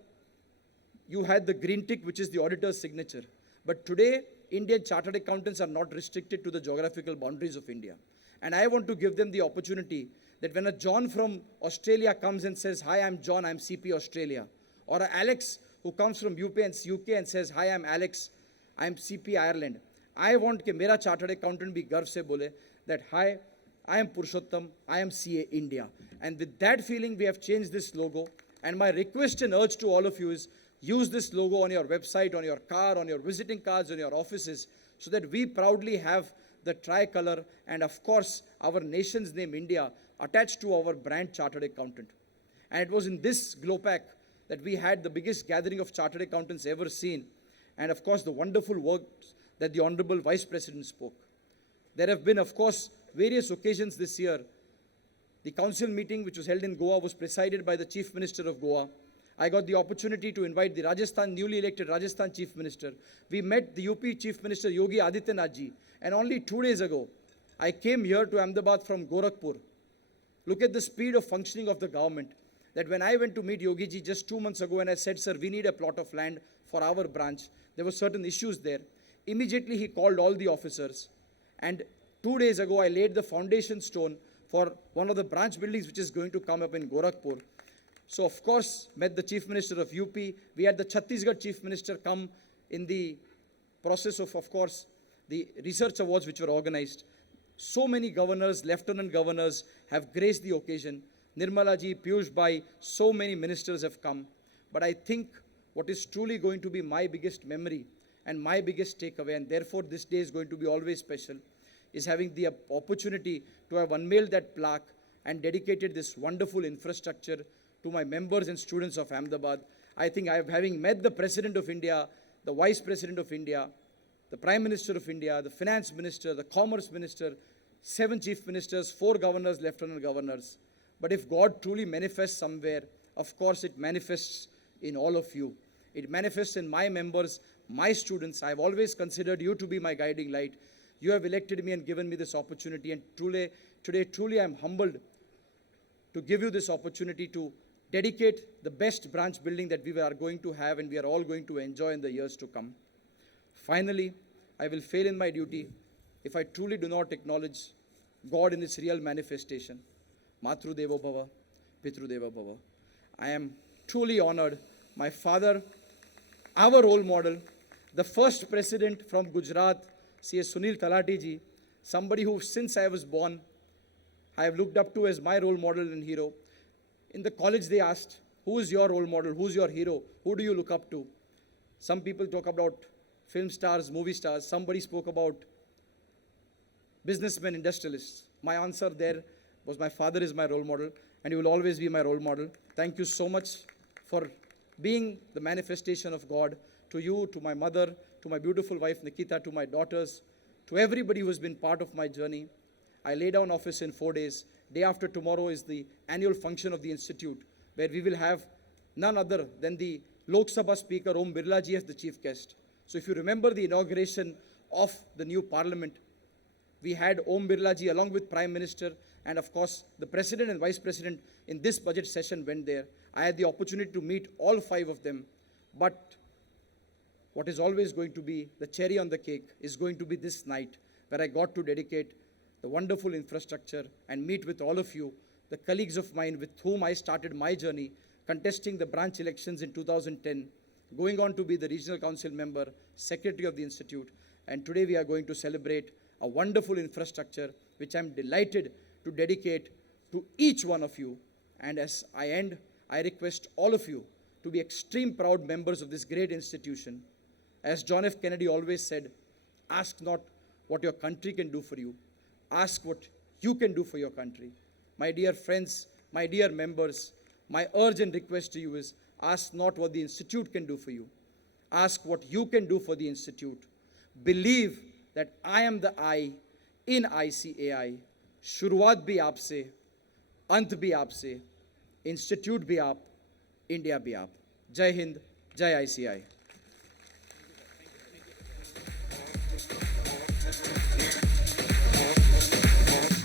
you had the green tick, which is the auditor's signature. But today, Indian chartered accountants are not restricted to the geographical boundaries of India. And I want to give them the opportunity that when a John from Australia comes and says, hi, I'm John, I'm CP Australia, or a Alex who comes from UK and says, hi, I'm Alex, I'm CP Ireland, I want कि मेरा chartered accountant भी गर्व से बोले that, hi, I am Purushottam, I am CA India. And with that feeling, we have changed this logo. And my request and urge to all of you is, use this logo on your website, on your car, on your visiting cards, on your offices, so that we proudly have the tricolor and, of course, our nation's name, India, attached to our brand chartered accountant. And it was in this GLOPAC that we had the biggest gathering of chartered accountants ever seen. And, of course, the wonderful words that the Honorable Vice President spoke. There have been, of course, various occasions this year. The council meeting, which was held in Goa, was presided by the Chief Minister of Goa. I got the opportunity to invite the newly elected Rajasthan Chief Minister. We met the UP Chief Minister Yogi Adityanath ji. And only 2 days ago, I came here to Ahmedabad from Gorakhpur. Look at the speed of functioning of the government. That when I went to meet Yogi ji just 2 months ago and I said, sir, we need a plot of land for our branch. There were certain issues there. Immediately he called all the officers. And 2 days ago, I laid the foundation stone for one of the branch buildings which is going to come up in Gorakhpur. So, of course, met the Chief Minister of UP. We had the Chhattisgarh Chief Minister come in the process of course, the research awards which were organized. So many governors, lieutenant governors have graced the occasion. Nirmala ji, Piyush Bhai, so many ministers have come. But I think what is truly going to be my biggest memory and my biggest takeaway, and therefore this day is going to be always special, is having the opportunity to have unveiled that plaque and dedicated this wonderful infrastructure to my members and students of Ahmedabad. I think having met the President of India, the Vice President of India, the Prime Minister of India, the Finance Minister, the Commerce Minister, 7 Chief Ministers, 4 governors, Lieutenant Governors. But if God truly manifests somewhere, of course it manifests in all of you. It manifests in my members, my students. I've always considered you to be my guiding light. You have elected me and given me this opportunity, and today truly I'm humbled to give you this opportunity to dedicate the best branch building that we are going to have and we are all going to enjoy in the years to come. Finally, I will fail in my duty if I truly do not acknowledge God in its real manifestation. Matru Devo Bhava, Pitru Deva Bhava. I am truly honored. My father, our role model, the first president from Gujarat, C.A. Sunil Talati ji, somebody who since I was born, I have looked up to as my role model and hero. In the college they asked, who is your role model, who's your hero, who do you look up to? Some people talk about film stars, movie stars, somebody spoke about businessmen, industrialists. My answer there was my father is my role model and he will always be my role model. Thank you so much for being the manifestation of God, to you, to my mother, to my beautiful wife Nikita, to my daughters, to everybody who has been part of my journey. I lay down office in 4 days. Day after tomorrow is the annual function of the institute, where we will have none other than the Lok Sabha Speaker Om Birla ji as the chief guest. So if you remember the inauguration of the new parliament, we had Om Birla ji along with Prime Minister, and of course the President and Vice President in this budget session went there. I had the opportunity to meet all 5 of them. But what is always going to be the cherry on the cake is going to be this night, where I got to dedicate the wonderful infrastructure and meet with all of you, the colleagues of mine with whom I started my journey, contesting the branch elections in 2010, going on to be the regional council member, secretary of the institute, and today we are going to celebrate a wonderful infrastructure which I'm delighted to dedicate to each one of you. And as I end, I request all of you to be extreme proud members of this great institution. As John F. Kennedy always said, ask not what your country can do for you, ask what you can do for your country. My dear friends, my dear members, my urge and request to you is, ask not what the institute can do for you, ask what you can do for the institute. Believe that I am the I in ICAI. शुरुआत भी आपसे, अंत भी आपसे, institute भी आप, India भी आप. जय हिंद, जय ICAI.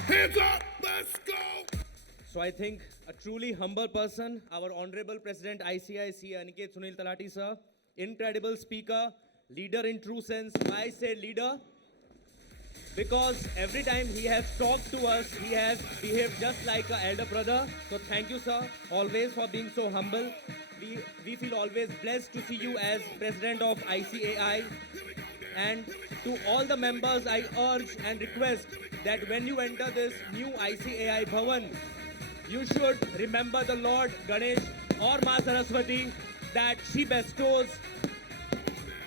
Hands up, let's go! So I think a truly humble person, our Honorable President ICAI, C.A. Aniket Sunil Talati sir, incredible speaker, leader in true sense. Why I say leader? Because every time he has talked to us, he has behaved just like an elder brother. So thank you sir, always for being so humble. We feel always blessed to see you as President of ICAI. And to all the members, I urge and request that when you enter this new ICAI Bhavan, you should remember the Lord Ganesh or Ma Saraswati, that she bestows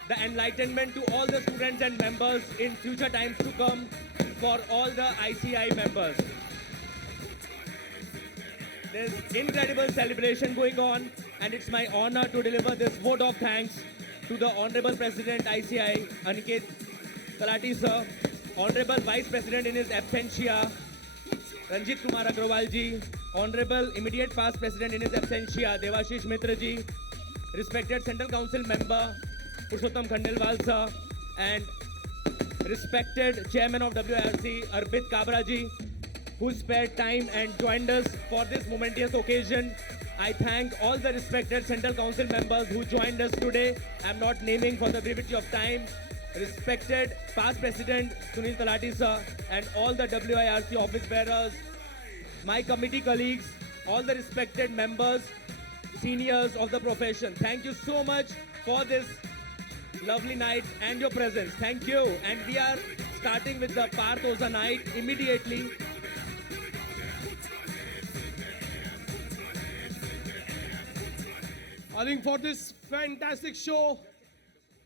the enlightenment to all the students and members in future times to come for all the ICAI members. There's incredible celebration going on, and it's my honor to deliver this vote of thanks to the Honorable President ICAI, Aniket Talati sir, Honorable Vice President in his absentia, Ranjit Kumar Agrawal ji, Honorable Immediate Past President in his absentia, Devashish Mitra ji, respected Central Council Member, Purushottam Khandelwal sir, and respected Chairman of WIRC, Arpit Kabra ji, who spared time and joined us for this momentous occasion. I thank all the respected Central Council members who joined us today. I'm not naming for the brevity of time. Respected Past President Sunil Talati sir, and all the WIRC office bearers, my committee colleagues, all the respected members, seniors of the profession. Thank you so much for this lovely night and your presence. Thank you. And we are starting with the Parthoza night immediately. I think for this fantastic show,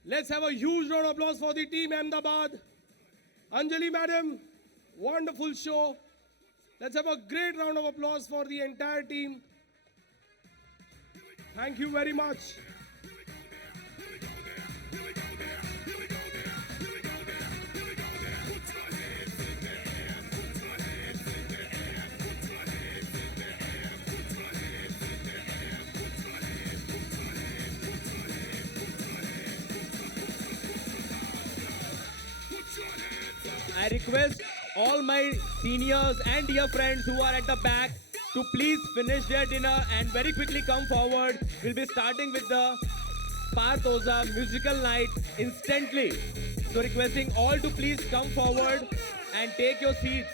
let's have a huge round of applause for the team Ahmedabad. Anjali madam, wonderful show. Let's have a great round of applause for the entire team. Thank you very much. I request all my seniors and dear friends who are at the back to please finish their dinner and very quickly come forward. We'll be starting with the Parthoza musical night instantly. So requesting all to please come forward and take your seats.